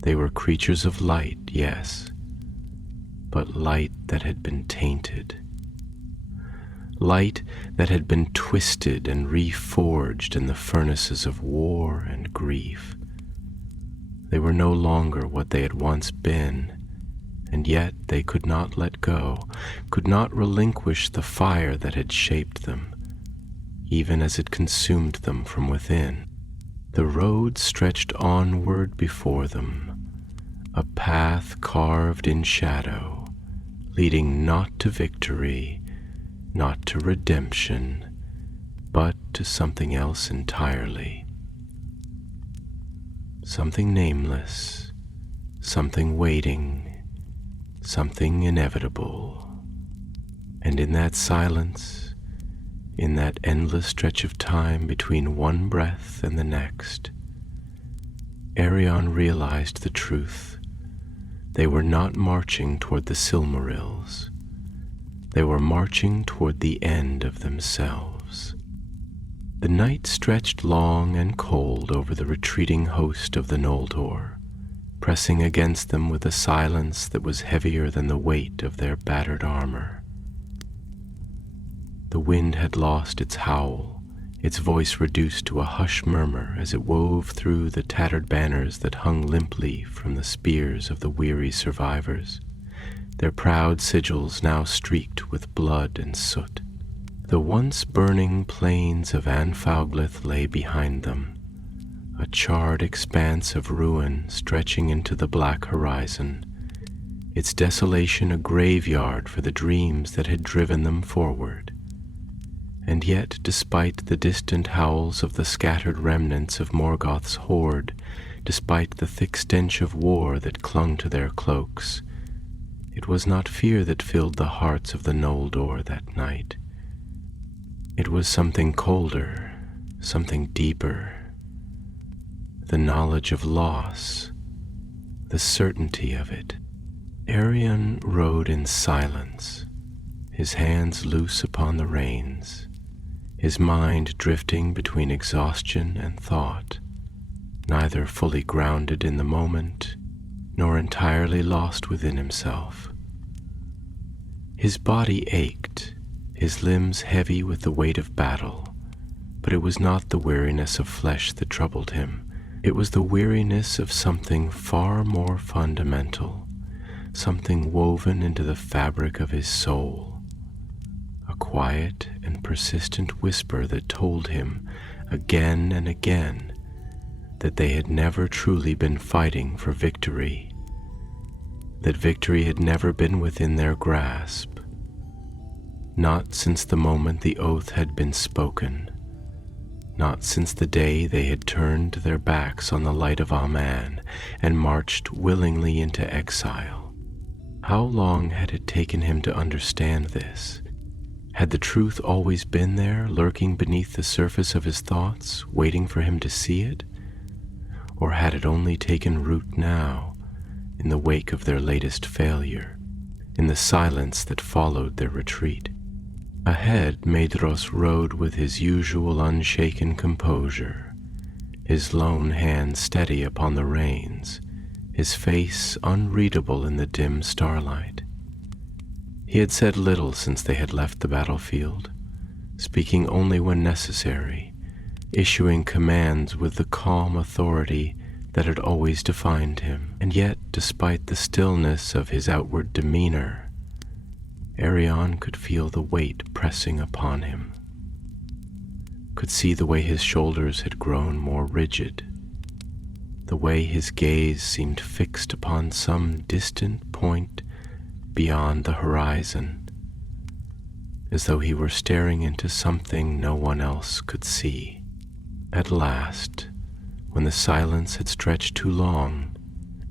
They were creatures of light, yes, but light that had been tainted. Light that had been twisted and reforged in the furnaces of war and grief. They were no longer what they had once been, and yet they could not let go, could not relinquish the fire that had shaped them. even as it consumed them from within. The road stretched onward before them, a path carved in shadow, leading not to victory, not to redemption, but to something else entirely. Something nameless, something waiting, something inevitable. And in that silence, in that endless stretch of time between one breath and the next, Arion realized the truth. They were not marching toward the Silmarils. They were marching toward the end of themselves. The night stretched long and cold over the retreating host of the Noldor, pressing against them with a silence that was heavier than the weight of their battered armor. The wind had lost its howl, its voice reduced to a hushed murmur as it wove through the tattered banners that hung limply from the spears of the weary survivors, their proud sigils now streaked with blood and soot. The once burning plains of Anfauglith lay behind them, a charred expanse of ruin stretching into the black horizon, its desolation a graveyard for the dreams that had driven them forward. And yet, despite the distant howls of the scattered remnants of Morgoth's horde, despite the thick stench of war that clung to their cloaks, it was not fear that filled the hearts of the Noldor that night. It was something colder, something deeper, the knowledge of loss, the certainty of it. Arion rode in silence, his hands loose upon the reins, his mind drifting between exhaustion and thought, neither fully grounded in the moment, nor entirely lost within himself. His body ached, his limbs heavy with the weight of battle, but it was not the weariness of flesh that troubled him. It was the weariness of something far more fundamental, something woven into the fabric of his soul. A quiet and persistent whisper that told him again and again that they had never truly been fighting for victory, that victory had never been within their grasp, not since the moment the oath had been spoken, not since the day they had turned their backs on the light of Aman and marched willingly into exile. How long had it taken him to understand this? Had the truth always been there, lurking beneath the surface of his thoughts, waiting for him to see it? Or had it only taken root now, in the wake of their latest failure, in the silence that followed their retreat? Ahead, Maedhros rode with his usual unshaken composure, his lone hand steady upon the reins, his face unreadable in the dim starlight. He had said little since they had left the battlefield, speaking only when necessary, issuing commands with the calm authority that had always defined him. And yet, despite the stillness of his outward demeanor, Arion could feel the weight pressing upon him, could see the way his shoulders had grown more rigid, the way his gaze seemed fixed upon some distant point beyond the horizon, as though he were staring into something no one else could see. At last, when the silence had stretched too long,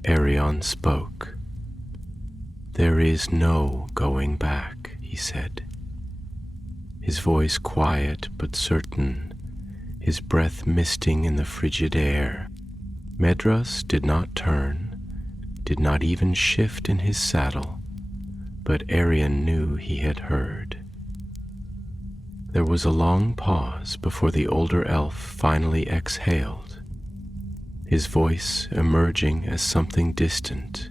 Arion spoke. "There is no going back," he said, his voice quiet but certain, his breath misting in the frigid air. Maedhros did not turn, did not even shift in his saddle, but Arion knew he had heard. There was a long pause before the older elf finally exhaled, his voice emerging as something distant,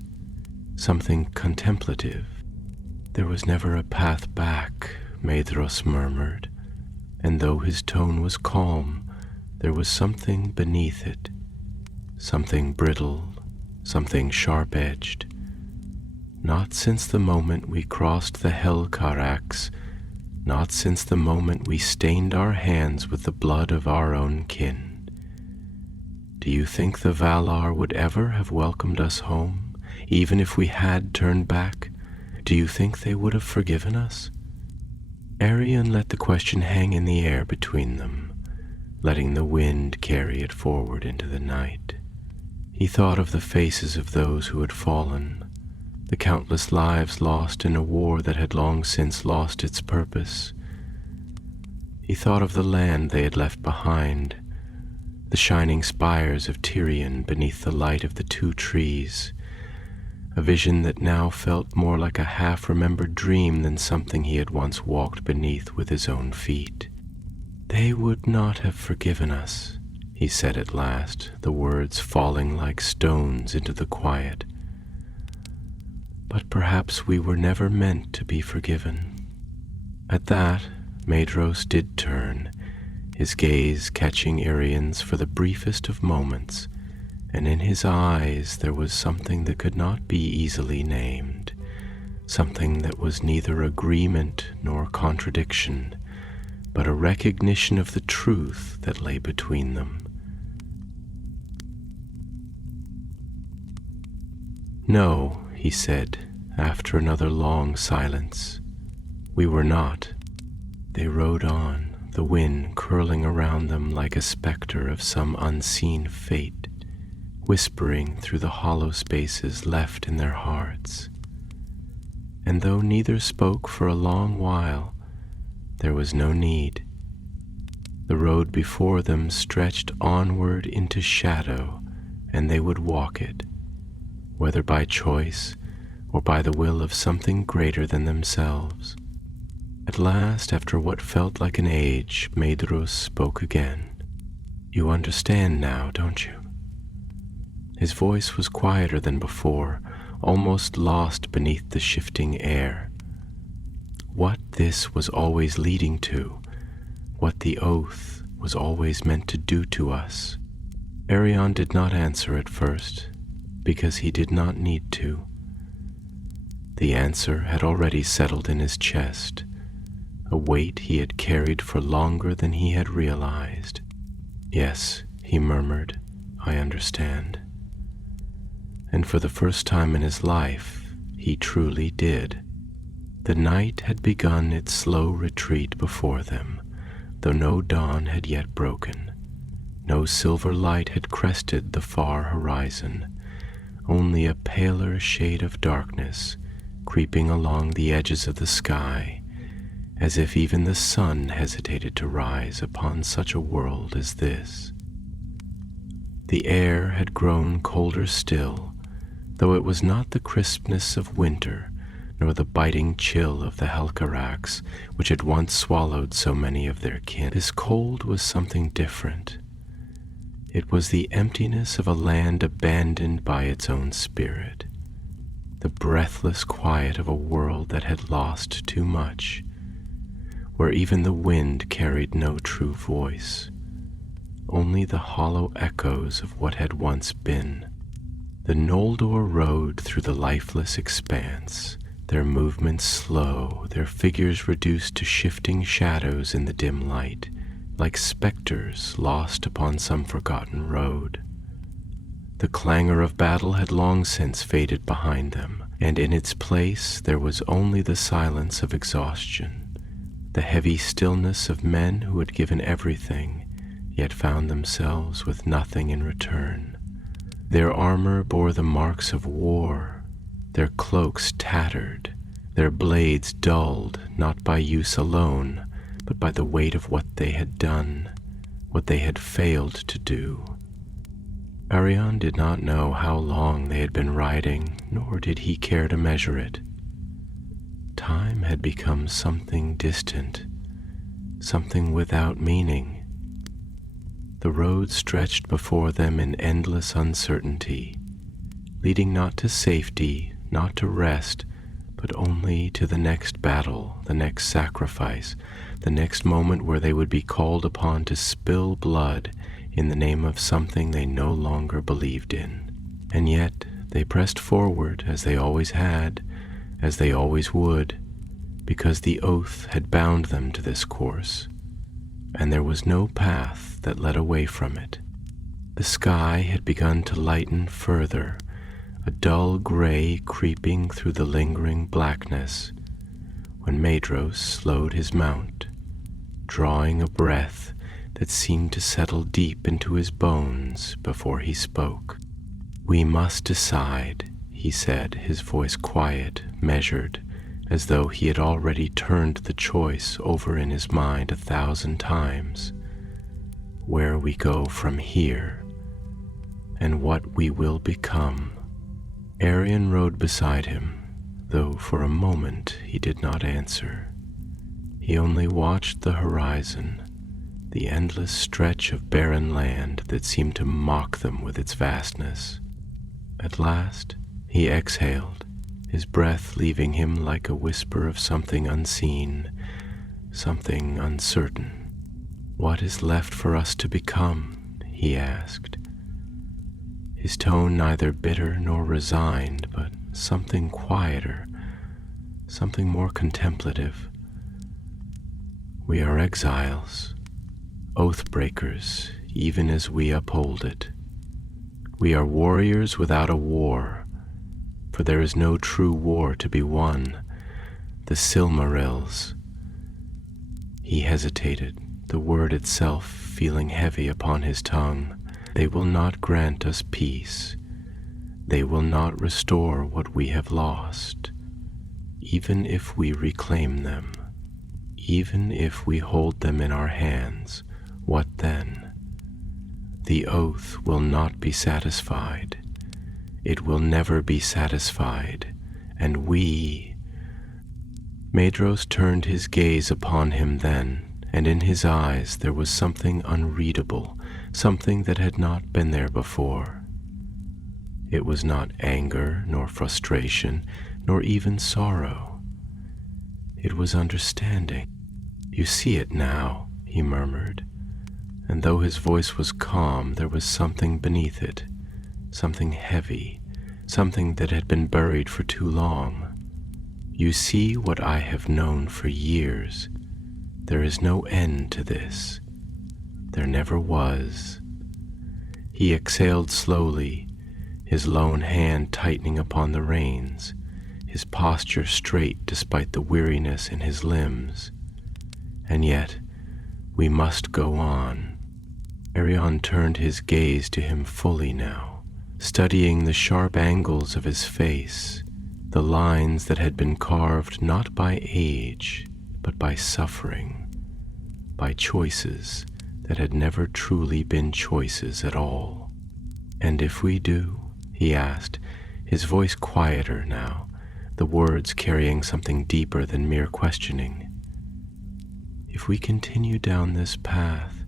something contemplative. "There was never a path back," Maedhros murmured, and though his tone was calm, there was something beneath it, something brittle, something sharp-edged. "Not since the moment we crossed the Hell Carax, not since the moment we stained our hands with the blood of our own kin. Do you think the Valar would ever have welcomed us home, even if we had turned back? Do you think they would have forgiven us? Arion let the question hang in the air between them, letting the wind carry it forward into the night. He thought of the faces of those who had fallen, the countless lives lost in a war that had long since lost its purpose. He thought of the land they had left behind, the shining spires of Tirion beneath the light of the two trees, a vision that now felt more like a half-remembered dream than something he had once walked beneath with his own feet. "They would not have forgiven us," he said at last, the words falling like stones into the quiet. "But perhaps we were never meant to be forgiven." At that, Maedhros did turn, his gaze catching Irion's for the briefest of moments, and in his eyes there was something that could not be easily named, something that was neither agreement nor contradiction, but a recognition of the truth that lay between them. "No," he said, after another long silence, "we were not." They rode on, the wind curling around them like a specter of some unseen fate, whispering through the hollow spaces left in their hearts. And though neither spoke for a long while, there was no need. The road before them stretched onward into shadow, and they would walk it, whether by choice or by the will of something greater than themselves. At last, after what felt like an age, Maedhros spoke again. "You understand now, don't you?" His voice was quieter than before, almost lost beneath the shifting air. What this was always leading to, what the oath was always meant to do to us. Arion did not answer at first, because he did not need to. The answer had already settled in his chest, a weight he had carried for longer than he had realized. "Yes," he murmured, "I understand." And for the first time in his life, he truly did. The night had begun its slow retreat before them, though no dawn had yet broken. No silver light had crested the far horizon, only a paler shade of darkness creeping along the edges of the sky, as if even the sun hesitated to rise upon such a world as this. The air had grown colder still, though it was not the crispness of winter, nor the biting chill of the Helcarax, which had once swallowed so many of their kin. This cold was something different. It was the emptiness of a land abandoned by its own spirit, the breathless quiet of a world that had lost too much, where even the wind carried no true voice, only the hollow echoes of what had once been. The Noldor rode through the lifeless expanse, their movements slow, their figures reduced to shifting shadows in the dim light, like specters lost upon some forgotten road. The clangor of battle had long since faded behind them, and in its place there was only the silence of exhaustion, the heavy stillness of men who had given everything, yet found themselves with nothing in return. Their armor bore the marks of war, their cloaks tattered, their blades dulled not by use alone, but by the weight of what they had done, what they had failed to do. Arion did not know how long they had been riding, nor did he care to measure it. Time had become something distant, something without meaning. The road stretched before them in endless uncertainty, leading not to safety, not to rest, but only to the next battle, the next sacrifice, the next moment where they would be called upon to spill blood in the name of something they no longer believed in. And yet they pressed forward as they always had, as they always would, because the oath had bound them to this course, and there was no path that led away from it. The sky had begun to lighten further, a dull gray creeping through the lingering blackness, when Maedhros slowed his mount, drawing a breath that seemed to settle deep into his bones before he spoke. "We must decide," he said, his voice quiet, measured, as though he had already turned the choice over in his mind 1,000 times, "where we go from here, and what we will become." Arion rode beside him, though for a moment he did not answer. He only watched the horizon, the endless stretch of barren land that seemed to mock them with its vastness. At last he exhaled, his breath leaving him like a whisper of something unseen, something uncertain. "What is left for us to become?" he asked, his tone neither bitter nor resigned, but something quieter, something more contemplative. "We are exiles, oath breakers, even as we uphold it. We are warriors without a war, for there is no true war to be won. The Silmarils." He hesitated, the word itself feeling heavy upon his tongue. "They will not grant us peace. They will not restore what we have lost. Even if we reclaim them, even if we hold them in our hands, what then? The oath will not be satisfied. It will never be satisfied, and we—" Maedhros turned his gaze upon him then, and in his eyes there was something unreadable, something that had not been there before. It was not anger, nor frustration, nor even sorrow. It was understanding. "You see it now," he murmured, and though his voice was calm, there was something beneath it, something heavy, something that had been buried for too long. "You see what I have known for years. There is no end to this. There never was." He exhaled slowly, his lone hand tightening upon the reins, his posture straight despite the weariness in his limbs. "And yet, we must go on." Arion turned his gaze to him fully now, studying the sharp angles of his face, the lines that had been carved not by age, but by suffering, by choices that had never truly been choices at all. "And if we do?" he asked, his voice quieter now, the words carrying something deeper than mere questioning. "If we continue down this path,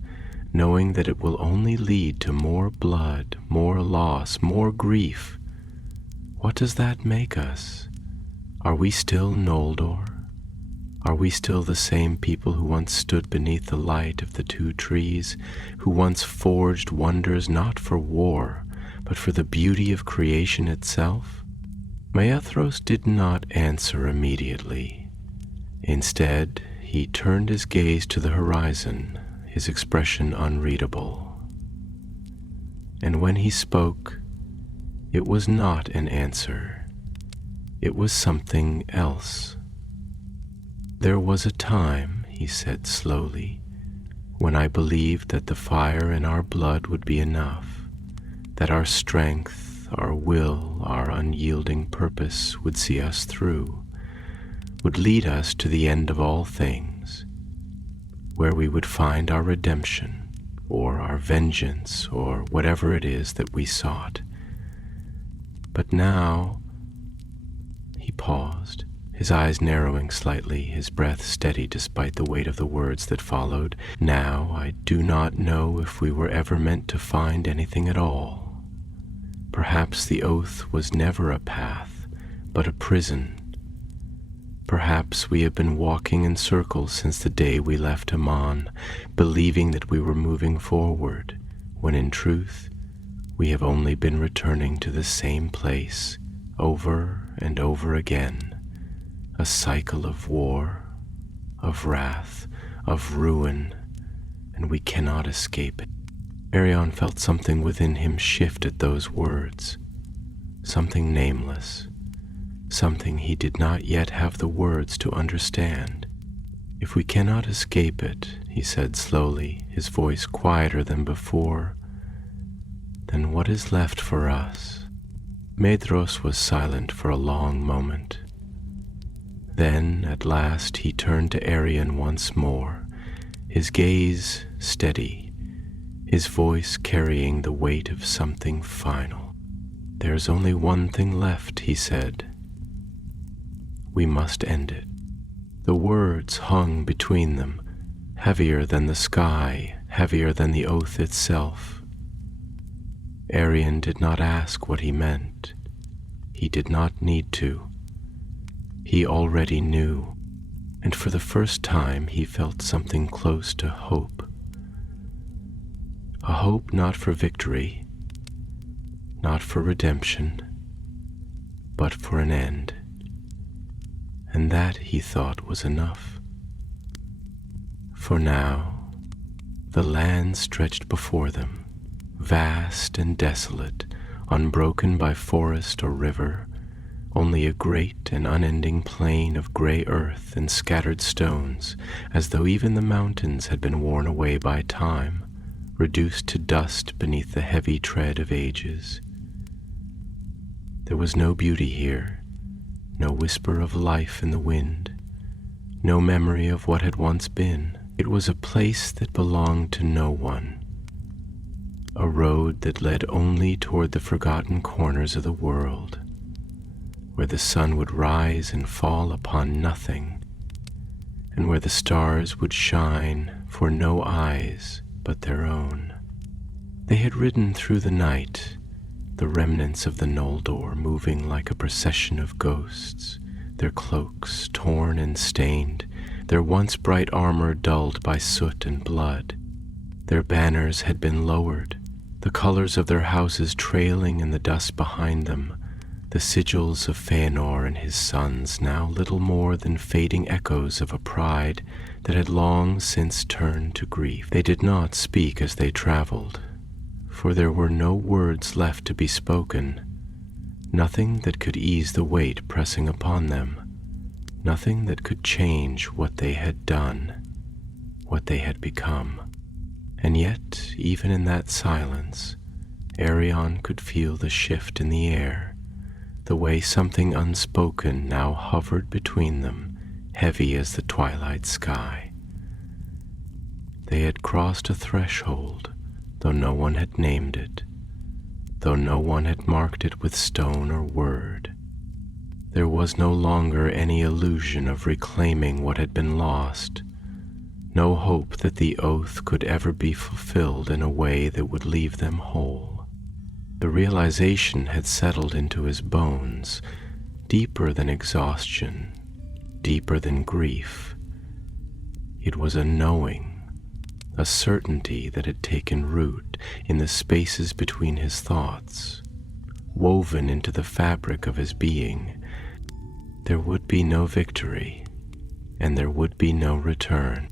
knowing that it will only lead to more blood, more loss, more grief, what does that make us? Are we still Noldor? Are we still the same people who once stood beneath the light of the 2 trees, who once forged wonders not for war, but for the beauty of creation itself?" Maedhros did not answer immediately. Instead, he turned his gaze to the horizon, his expression unreadable. And when he spoke, it was not an answer. It was something else. "There was a time," he said slowly, "when I believed that the fire in our blood would be enough, that our strength, our will, our unyielding purpose would see us through, would lead us to the end of all things, where we would find our redemption, or our vengeance, or whatever it is that we sought. But now—" He paused, his eyes narrowing slightly, his breath steady despite the weight of the words that followed. "Now I do not know if we were ever meant to find anything at all. Perhaps the oath was never a path, but a prison. Perhaps we have been walking in circles since the day we left Aman, believing that we were moving forward, when in truth we have only been returning to the same place over and over again, a cycle of war, of wrath, of ruin, and we cannot escape it. Arion felt something within him shift at those words, something nameless, something he did not yet have the words to understand. If we cannot escape it, he said slowly, his voice quieter than before, then what is left for us? Medros was silent for a long moment. Then, at last, he turned to Arion once more, his gaze steady, his voice carrying the weight of something final. There's only one thing left, he said. We must end it. The words hung between them, heavier than the sky, heavier than the oath itself. Arion did not ask what he meant. He did not need to. He already knew, and for the first time he felt something close to hope. A hope not for victory, not for redemption, but for an end. And that, he thought, was enough. For now, the land stretched before them, vast and desolate, unbroken by forest or river, only a great and unending plain of gray earth and scattered stones, as though even the mountains had been worn away by time, reduced to dust beneath the heavy tread of ages. There was no beauty here, no whisper of life in the wind, no memory of what had once been. It was a place that belonged to no one, a road that led only toward the forgotten corners of the world, where the sun would rise and fall upon nothing, and where the stars would shine for no eyes but their own. They had ridden through the night, the remnants of the Noldor moving like a procession of ghosts, their cloaks torn and stained, their once bright armor dulled by soot and blood. Their banners had been lowered, the colors of their houses trailing in the dust behind them, the sigils of Fëanor and his sons now little more than fading echoes of a pride that had long since turned to grief. They did not speak as they traveled, for there were no words left to be spoken, nothing that could ease the weight pressing upon them, nothing that could change what they had done, what they had become. And yet, even in that silence, Arion could feel the shift in the air, the way something unspoken now hovered between them, heavy as the twilight sky. They had crossed a threshold, though no one had named it, though no one had marked it with stone or word. There was no longer any illusion of reclaiming what had been lost, no hope that the oath could ever be fulfilled in a way that would leave them whole. The realization had settled into his bones, deeper than exhaustion, deeper than grief. It was a knowing, a certainty that had taken root in the spaces between his thoughts, woven into the fabric of his being. There would be no victory, and there would be no return.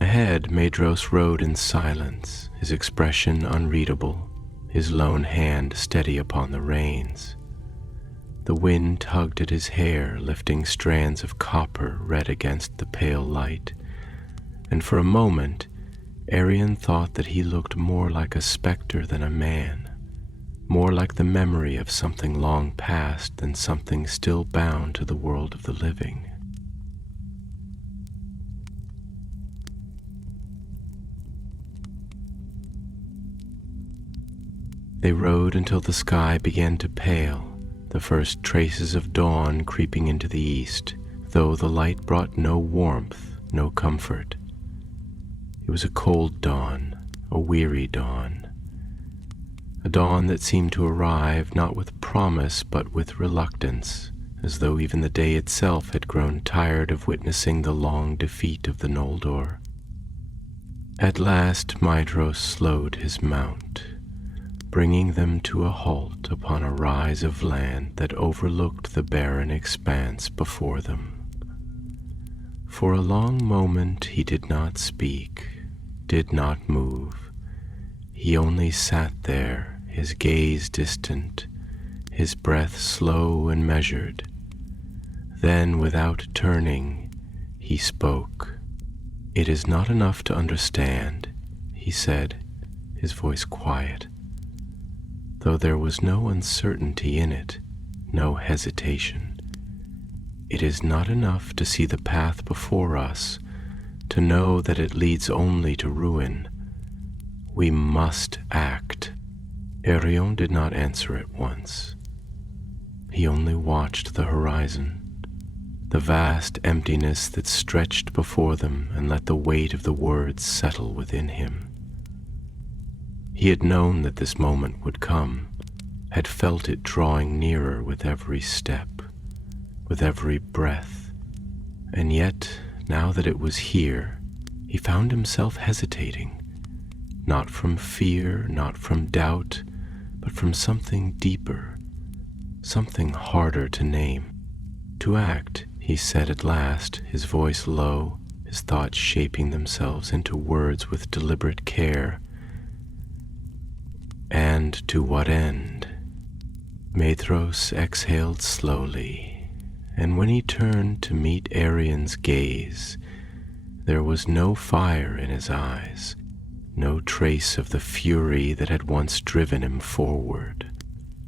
Ahead, Medros rode in silence, his expression unreadable, his lone hand steady upon the reins. The wind tugged at his hair, lifting strands of copper red against the pale light, and for a moment Arion thought that he looked more like a specter than a man, more like the memory of something long past than something still bound to the world of the living. They rode until the sky began to pale, the first traces of dawn creeping into the east, though the light brought no warmth, no comfort. It was a cold dawn, a weary dawn, a dawn that seemed to arrive not with promise but with reluctance, as though even the day itself had grown tired of witnessing the long defeat of the Noldor. At last Medros slowed his mount, bringing them to a halt upon a rise of land that overlooked the barren expanse before them. For a long moment he did not speak, did not move. He only sat there, his gaze distant, his breath slow and measured. Then, without turning, he spoke. "It is not enough to understand," he said, his voice quiet, though there was no uncertainty in it, no hesitation. "It is not enough to see the path before us, to know that it leads only to ruin. We must act." Arion did not answer at once. He only watched the horizon, the vast emptiness that stretched before them, and let the weight of the words settle within him. He had known that this moment would come, had felt it drawing nearer with every step, with every breath, and yet, now that it was here, he found himself hesitating, not from fear, not from doubt, but from something deeper, something harder to name. "To act," he said at last, his voice low, his thoughts shaping themselves into words with deliberate care. "And to what end?" Maedhros exhaled slowly, and when he turned to meet Arion's gaze, there was no fire in his eyes, no trace of the fury that had once driven him forward,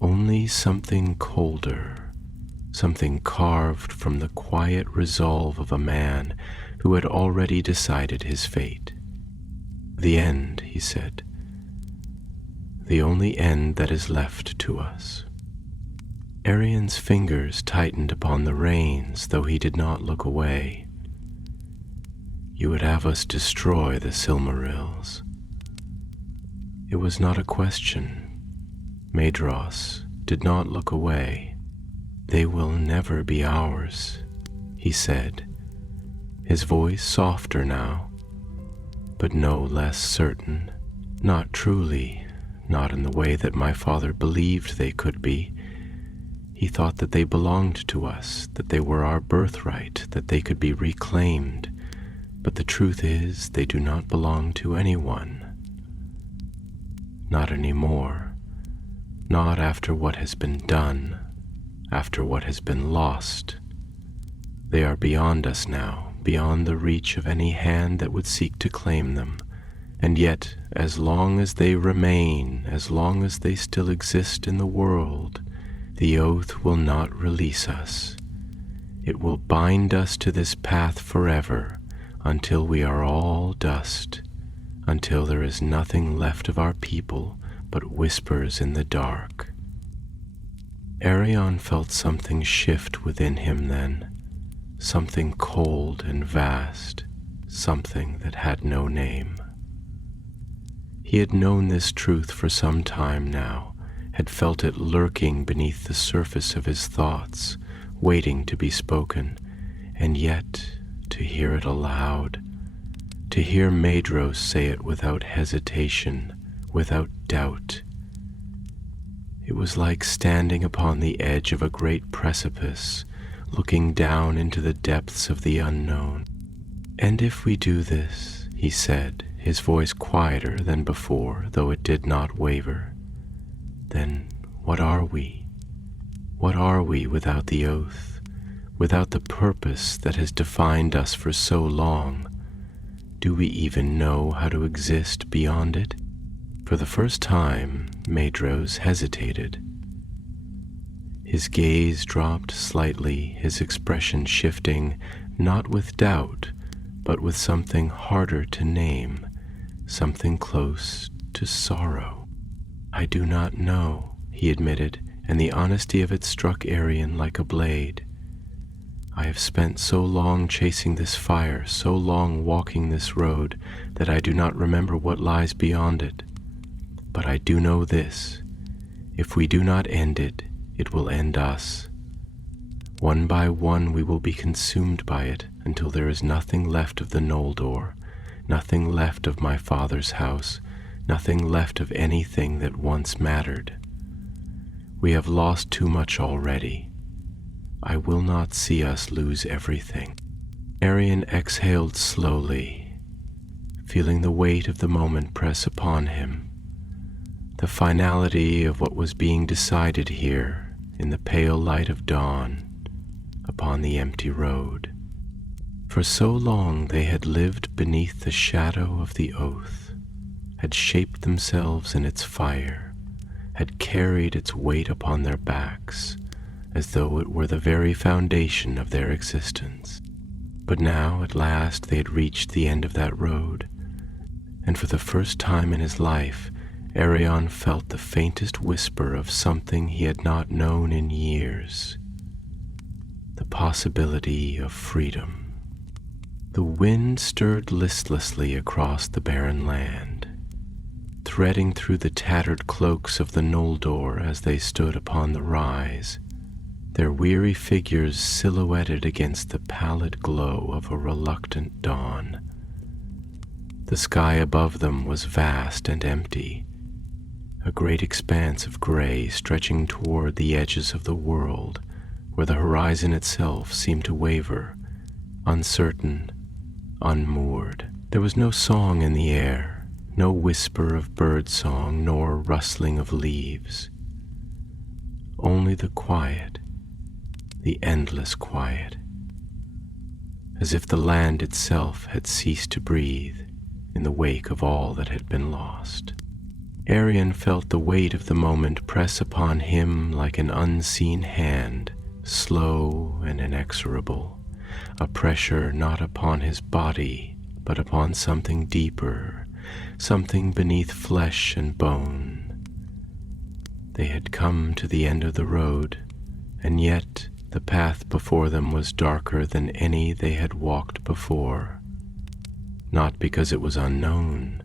only something colder, something carved from the quiet resolve of a man who had already decided his fate. "The end," he said, "the only end that is left to us." Arion's fingers tightened upon the reins, though he did not look away. "You would have us destroy the Silmarils." It was not a question. Maedhros did not look away. "They will never be ours," he said, his voice softer now, but no less certain. "Not truly, not in the way that my father believed they could be. He thought that they belonged to us, that they were our birthright, that they could be reclaimed. But the truth is, they do not belong to anyone. Not anymore. Not after what has been done, after what has been lost. They are beyond us now, beyond the reach of any hand that would seek to claim them. And yet, as long as they remain, as long as they still exist in the world, the oath will not release us. It will bind us to this path forever, until we are all dust, until there is nothing left of our people but whispers in the dark." Arion felt something shift within him then, something cold and vast, something that had no name. He had known this truth for some time now, had felt it lurking beneath the surface of his thoughts, waiting to be spoken, and yet to hear it aloud, to hear Maedhros say it without hesitation, without doubt. It was like standing upon the edge of a great precipice, looking down into the depths of the unknown. "And if we do this," he said, his voice quieter than before, though it did not waver, "then what are we? What are we without the oath, without the purpose that has defined us for so long? Do we even know how to exist beyond it?" For the first time, Maedhros hesitated. His gaze dropped slightly, his expression shifting, not with doubt, but with something harder to name, something close to sorrow. "I do not know," he admitted, and the honesty of it struck Arion like a blade. "I have spent so long chasing this fire, so long walking this road, that I do not remember what lies beyond it. But I do know this: if we do not end it, it will end us. One by one we will be consumed by it until there is nothing left of the Noldor, nothing left of my father's house, nothing left of anything that once mattered. We have lost too much already. I will not see us lose everything." Arion exhaled slowly, feeling the weight of the moment press upon him, the finality of what was being decided here in the pale light of dawn upon the empty road. For so long they had lived beneath the shadow of the oath, had shaped themselves in its fire, had carried its weight upon their backs, as though it were the very foundation of their existence. But now, at last, they had reached the end of that road, and for the first time in his life, Arion felt the faintest whisper of something he had not known in years, the possibility of freedom. The wind stirred listlessly across the barren land, threading through the tattered cloaks of the Noldor as they stood upon the rise, their weary figures silhouetted against the pallid glow of a reluctant dawn. The sky above them was vast and empty, a great expanse of gray stretching toward the edges of the world, where the horizon itself seemed to waver, uncertain, unmoored. There was no song in the air, no whisper of bird song nor rustling of leaves. Only the quiet, the endless quiet, as if the land itself had ceased to breathe in the wake of all that had been lost. Arion felt the weight of the moment press upon him like an unseen hand, slow and inexorable, a pressure not upon his body, but upon something deeper, something beneath flesh and bone. They had come to the end of the road, and yet the path before them was darker than any they had walked before, not because it was unknown,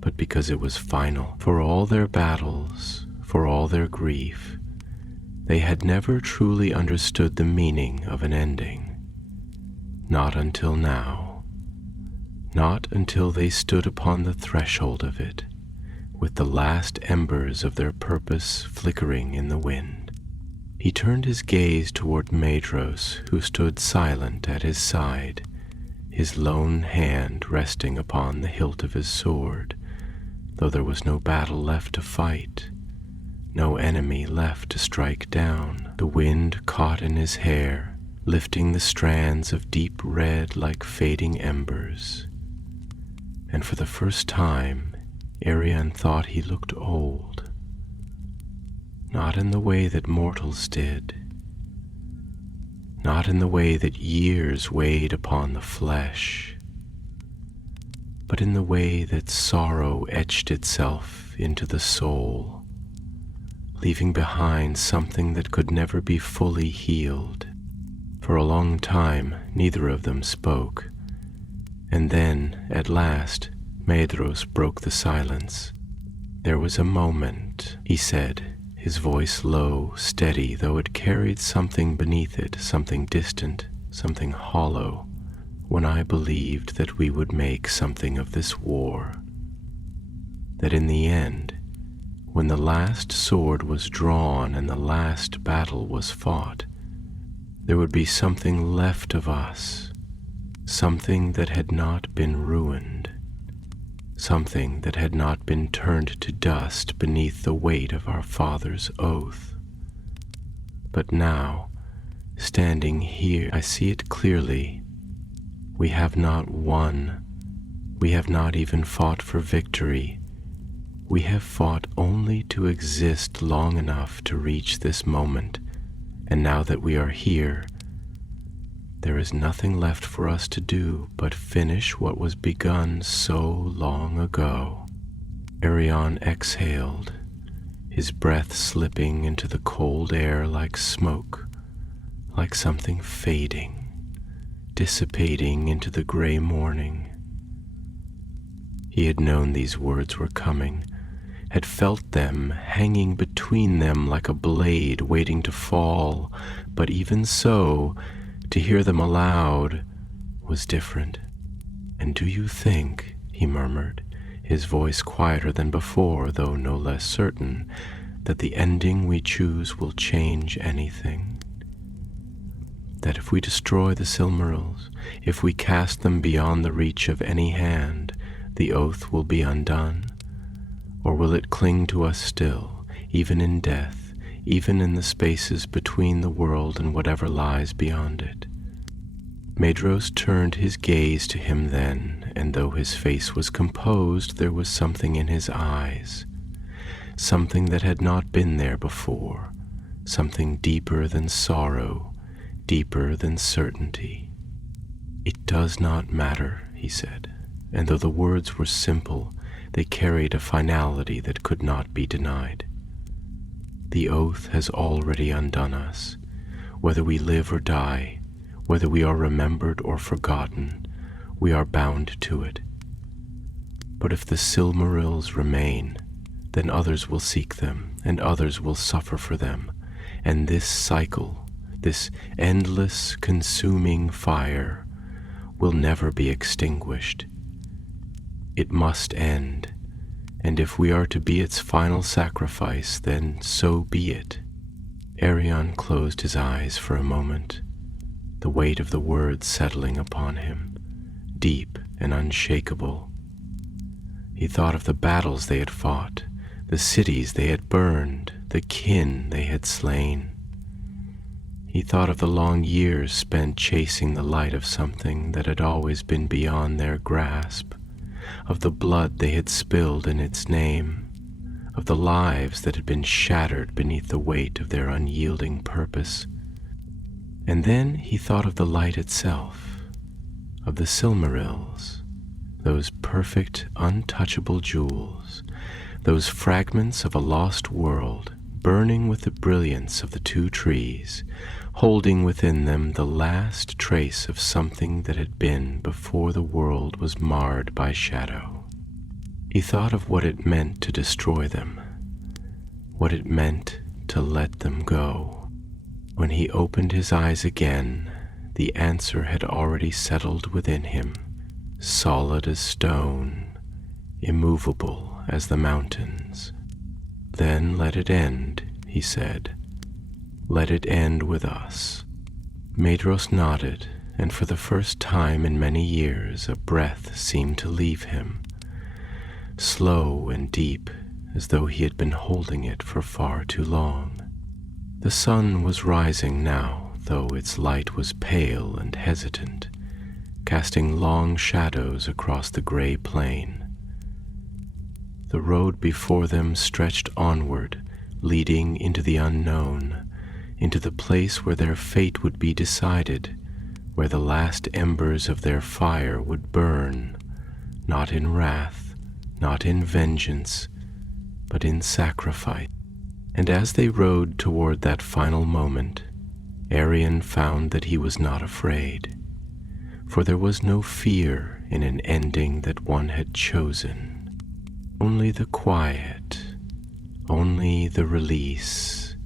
but because it was final. For all their battles, for all their grief, they had never truly understood the meaning of an ending. Not until now. Not until they stood upon the threshold of it, with the last embers of their purpose flickering in the wind. He turned his gaze toward Maedhros, who stood silent at his side, his lone hand resting upon the hilt of his sword, though there was no battle left to fight, no enemy left to strike down. The wind caught in his hair, lifting the strands of deep red like fading embers. And for the first time, Arion thought he looked old, not in the way that mortals did, not in the way that years weighed upon the flesh, but in the way that sorrow etched itself into the soul, leaving behind something that could never be fully healed. For a long time, neither of them spoke, and then, at last, Maedhros broke the silence. "There was a moment," he said, his voice low, steady, though it carried something beneath it, something distant, something hollow, "when I believed that we would make something of this war. That in the end, when the last sword was drawn and the last battle was fought, there would be something left of us, something that had not been ruined, something that had not been turned to dust beneath the weight of our father's oath. But now, standing here, I see it clearly. We have not won. We have not even fought for victory. We have fought only to exist long enough to reach this moment. And now that we are here, there is nothing left for us to do but finish what was begun so long ago." Arion exhaled, his breath slipping into the cold air like smoke, like something fading, dissipating into the gray morning. He had known these words were coming, had felt them hanging between them like a blade waiting to fall, but even so, to hear them aloud was different. "And do you think," he murmured, his voice quieter than before, though no less certain, "that the ending we choose will change anything? that if we destroy the Silmarils, if we cast them beyond the reach of any hand, the oath will be undone? Or will it cling to us still, even in death, even in the spaces between the world and whatever lies beyond it? Maedhros turned his gaze to him then, and though his face was composed, there was something in his eyes, something that had not been there before, something deeper than sorrow, deeper than certainty. "It does not matter," he said, and though the words were simple, they carried a finality that could not be denied. "The oath has already undone us. Whether we live or die, whether we are remembered or forgotten, we are bound to it. But if the Silmarils remain, then others will seek them, and others will suffer for them, and this cycle, this endless consuming fire, will never be extinguished. It must end, and if we are to be its final sacrifice, then so be it." Arion closed his eyes for a moment, the weight of the words settling upon him, deep and unshakable. He thought of the battles they had fought, the cities they had burned, the kin they had slain. He thought of the long years spent chasing the light of something that had always been beyond their grasp, of the blood they had spilled in its name, of the lives that had been shattered beneath the weight of their unyielding purpose. And then he thought of the light itself, of the Silmarils, those perfect, untouchable jewels, those fragments of a lost world, burning with the brilliance of the two trees, holding within them the last trace of something that had been before the world was marred by shadow. He thought of what it meant to destroy them, what it meant to let them go. When he opened his eyes again, the answer had already settled within him, solid as stone, immovable as the mountains. "Then let it end," he said. "Let it end with us." Maedhros nodded, and for the first time in many years a breath seemed to leave him, slow and deep, as though he had been holding it for far too long. The sun was rising now, though its light was pale and hesitant, casting long shadows across the gray plain. The road before them stretched onward, leading into the unknown, into the place where their fate would be decided, where the last embers of their fire would burn, not in wrath, not in vengeance, but in sacrifice. And as they rode toward that final moment, Arion found that he was not afraid, for there was no fear in an ending that one had chosen. Only the quiet, only the release,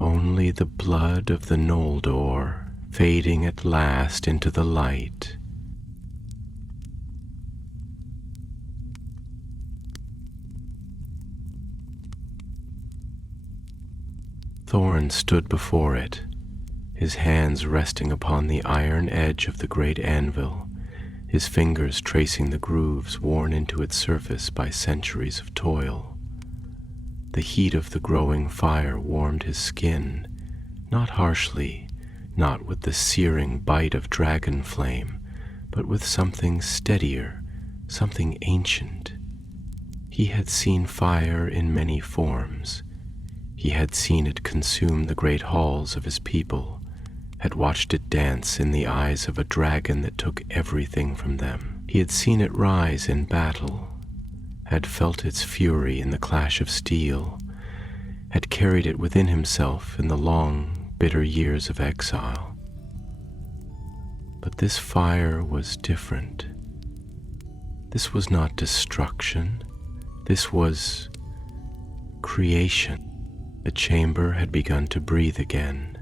only the blood of the Noldor fading at last into the light. Thorin stood before it, his hands resting upon the iron edge of the great anvil, his fingers tracing the grooves worn into its surface by centuries of toil. The heat of the growing fire warmed his skin, not harshly, not with the searing bite of dragon flame, but with something steadier, something ancient. He had seen fire in many forms. He had seen it consume the great halls of his people, had watched it dance in the eyes of a dragon that took everything from them. He had seen it rise in battle, had felt its fury in the clash of steel, had carried it within himself in the long, bitter years of exile. But this fire was different. This was not destruction. This was creation. The chamber had begun to breathe again.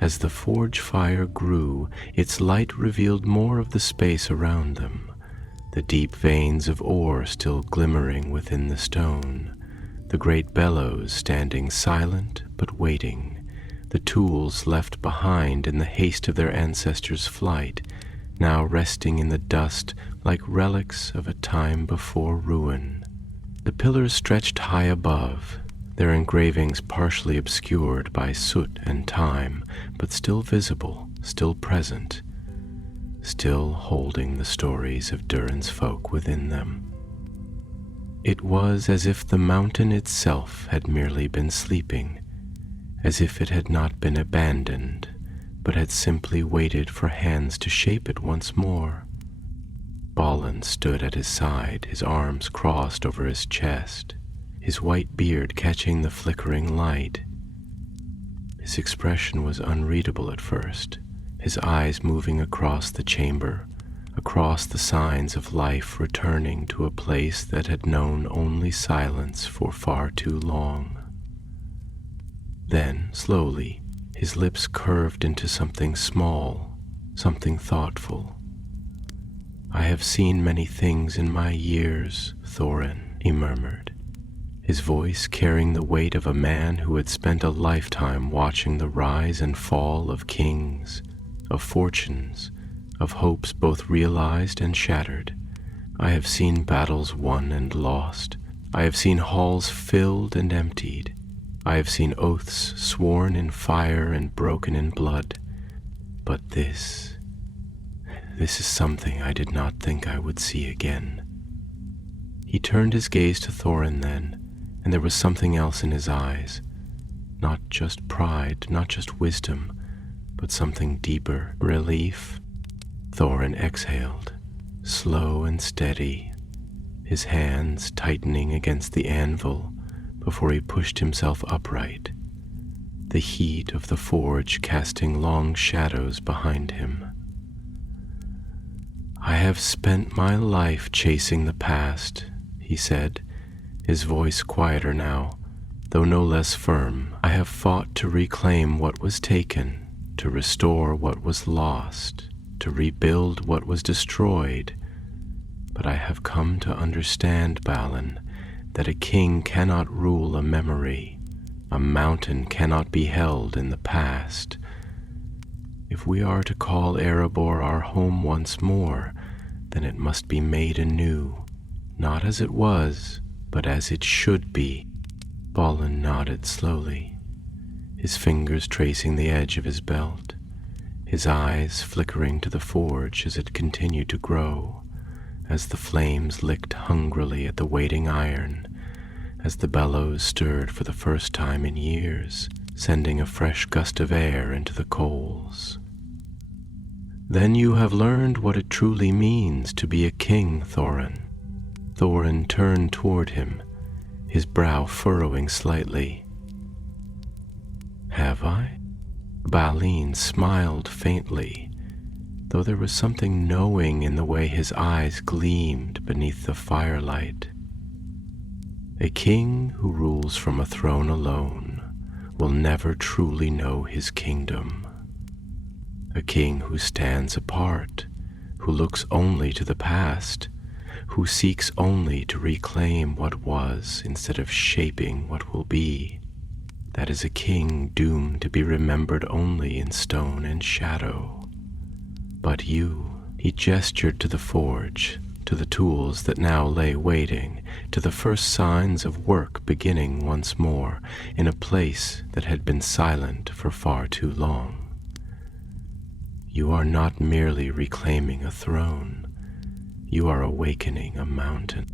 As the forge fire grew, its light revealed more of the space around them, the deep veins of ore still glimmering within the stone, the great bellows standing silent but waiting, the tools left behind in the haste of their ancestors' flight, now resting in the dust like relics of a time before ruin. The pillars stretched high above, their engravings partially obscured by soot and time, but still visible, still present, still holding the stories of Durin's folk within them. It was as if the mountain itself had merely been sleeping, as if it had not been abandoned, but had simply waited for hands to shape it once more. Balin stood at his side, his arms crossed over his chest, his white beard catching the flickering light. His expression was unreadable at first, his eyes moving across the chamber, across the signs of life returning to a place that had known only silence for far too long. Then, slowly, his lips curved into something small, something thoughtful. "I have seen many things in my years, Thorin," he murmured, his voice carrying the weight of a man who had spent a lifetime watching the rise and fall of kings, of fortunes, of hopes both realized and shattered. "I have seen battles won and lost. I have seen halls filled and emptied. I have seen oaths sworn in fire and broken in blood. But this is something I did not think I would see again." He turned his gaze to Thorin then, and there was something else in his eyes. Not just pride, not just wisdom, but something deeper, relief. Thorin exhaled, slow and steady, his hands tightening against the anvil before he pushed himself upright, the heat of the forge casting long shadows behind him. "I have spent my life chasing the past," he said, his voice quieter now, though no less firm. "I have fought to reclaim what was taken, to restore what was lost, to rebuild what was destroyed. But I have come to understand, Balin, that a king cannot rule a memory. A mountain cannot be held in the past. If we are to call Erebor our home once more, then it must be made anew, not as it was, but as it should be." Balin nodded slowly, his fingers tracing the edge of his belt, his eyes flickering to the forge as it continued to grow, as the flames licked hungrily at the waiting iron, as the bellows stirred for the first time in years, sending a fresh gust of air into the coals. "Then you have learned what it truly means to be a king, Thorin." Thorin turned toward him, his brow furrowing slightly. "Have I?" Balin smiled faintly, though there was something knowing in the way his eyes gleamed beneath the firelight. "A king who rules from a throne alone will never truly know his kingdom. A king who stands apart, who looks only to the past, who seeks only to reclaim what was instead of shaping what will be. That is a king doomed to be remembered only in stone and shadow. But you," he gestured to the forge, to the tools that now lay waiting, to the first signs of work beginning once more in a place that had been silent for far too long. "You are not merely reclaiming a throne, you are awakening a mountain."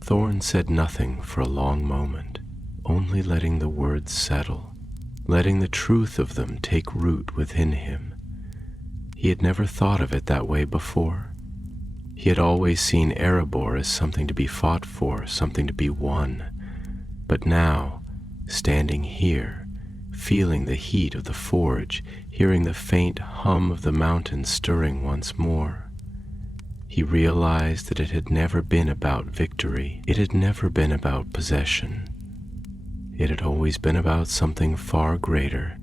Thorin said nothing for a long moment, only letting the words settle, letting the truth of them take root within him. He had never thought of it that way before. He had always seen Erebor as something to be fought for, something to be won. But now, standing here, feeling the heat of the forge, hearing the faint hum of the mountain stirring once more, he realized that it had never been about victory. It had never been about possession. It had always been about something far greater.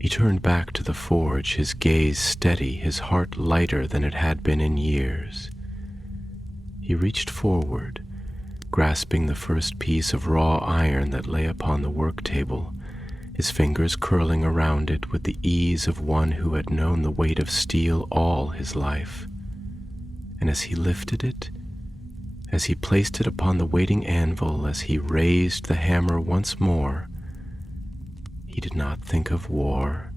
He turned back to the forge, his gaze steady, his heart lighter than it had been in years. He reached forward, grasping the first piece of raw iron that lay upon the work table, his fingers curling around it with the ease of one who had known the weight of steel all his life. And as he lifted it, as he placed it upon the waiting anvil, as he raised the hammer once more, he did not think of war.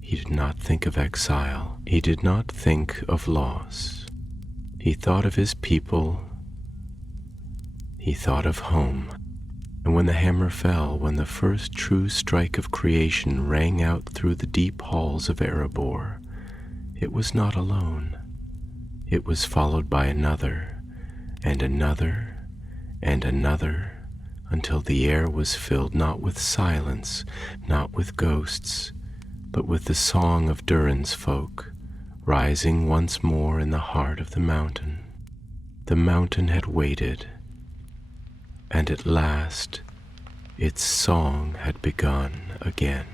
He did not think of exile. He did not think of loss. He thought of his people. He thought of home. And when the hammer fell, when the first true strike of creation rang out through the deep halls of Erebor, it was not alone. It was followed by another, and another, and another, until the air was filled not with silence, not with ghosts, but with the song of Durin's folk, rising once more in the heart of the mountain. The mountain had waited, and at last its song had begun again.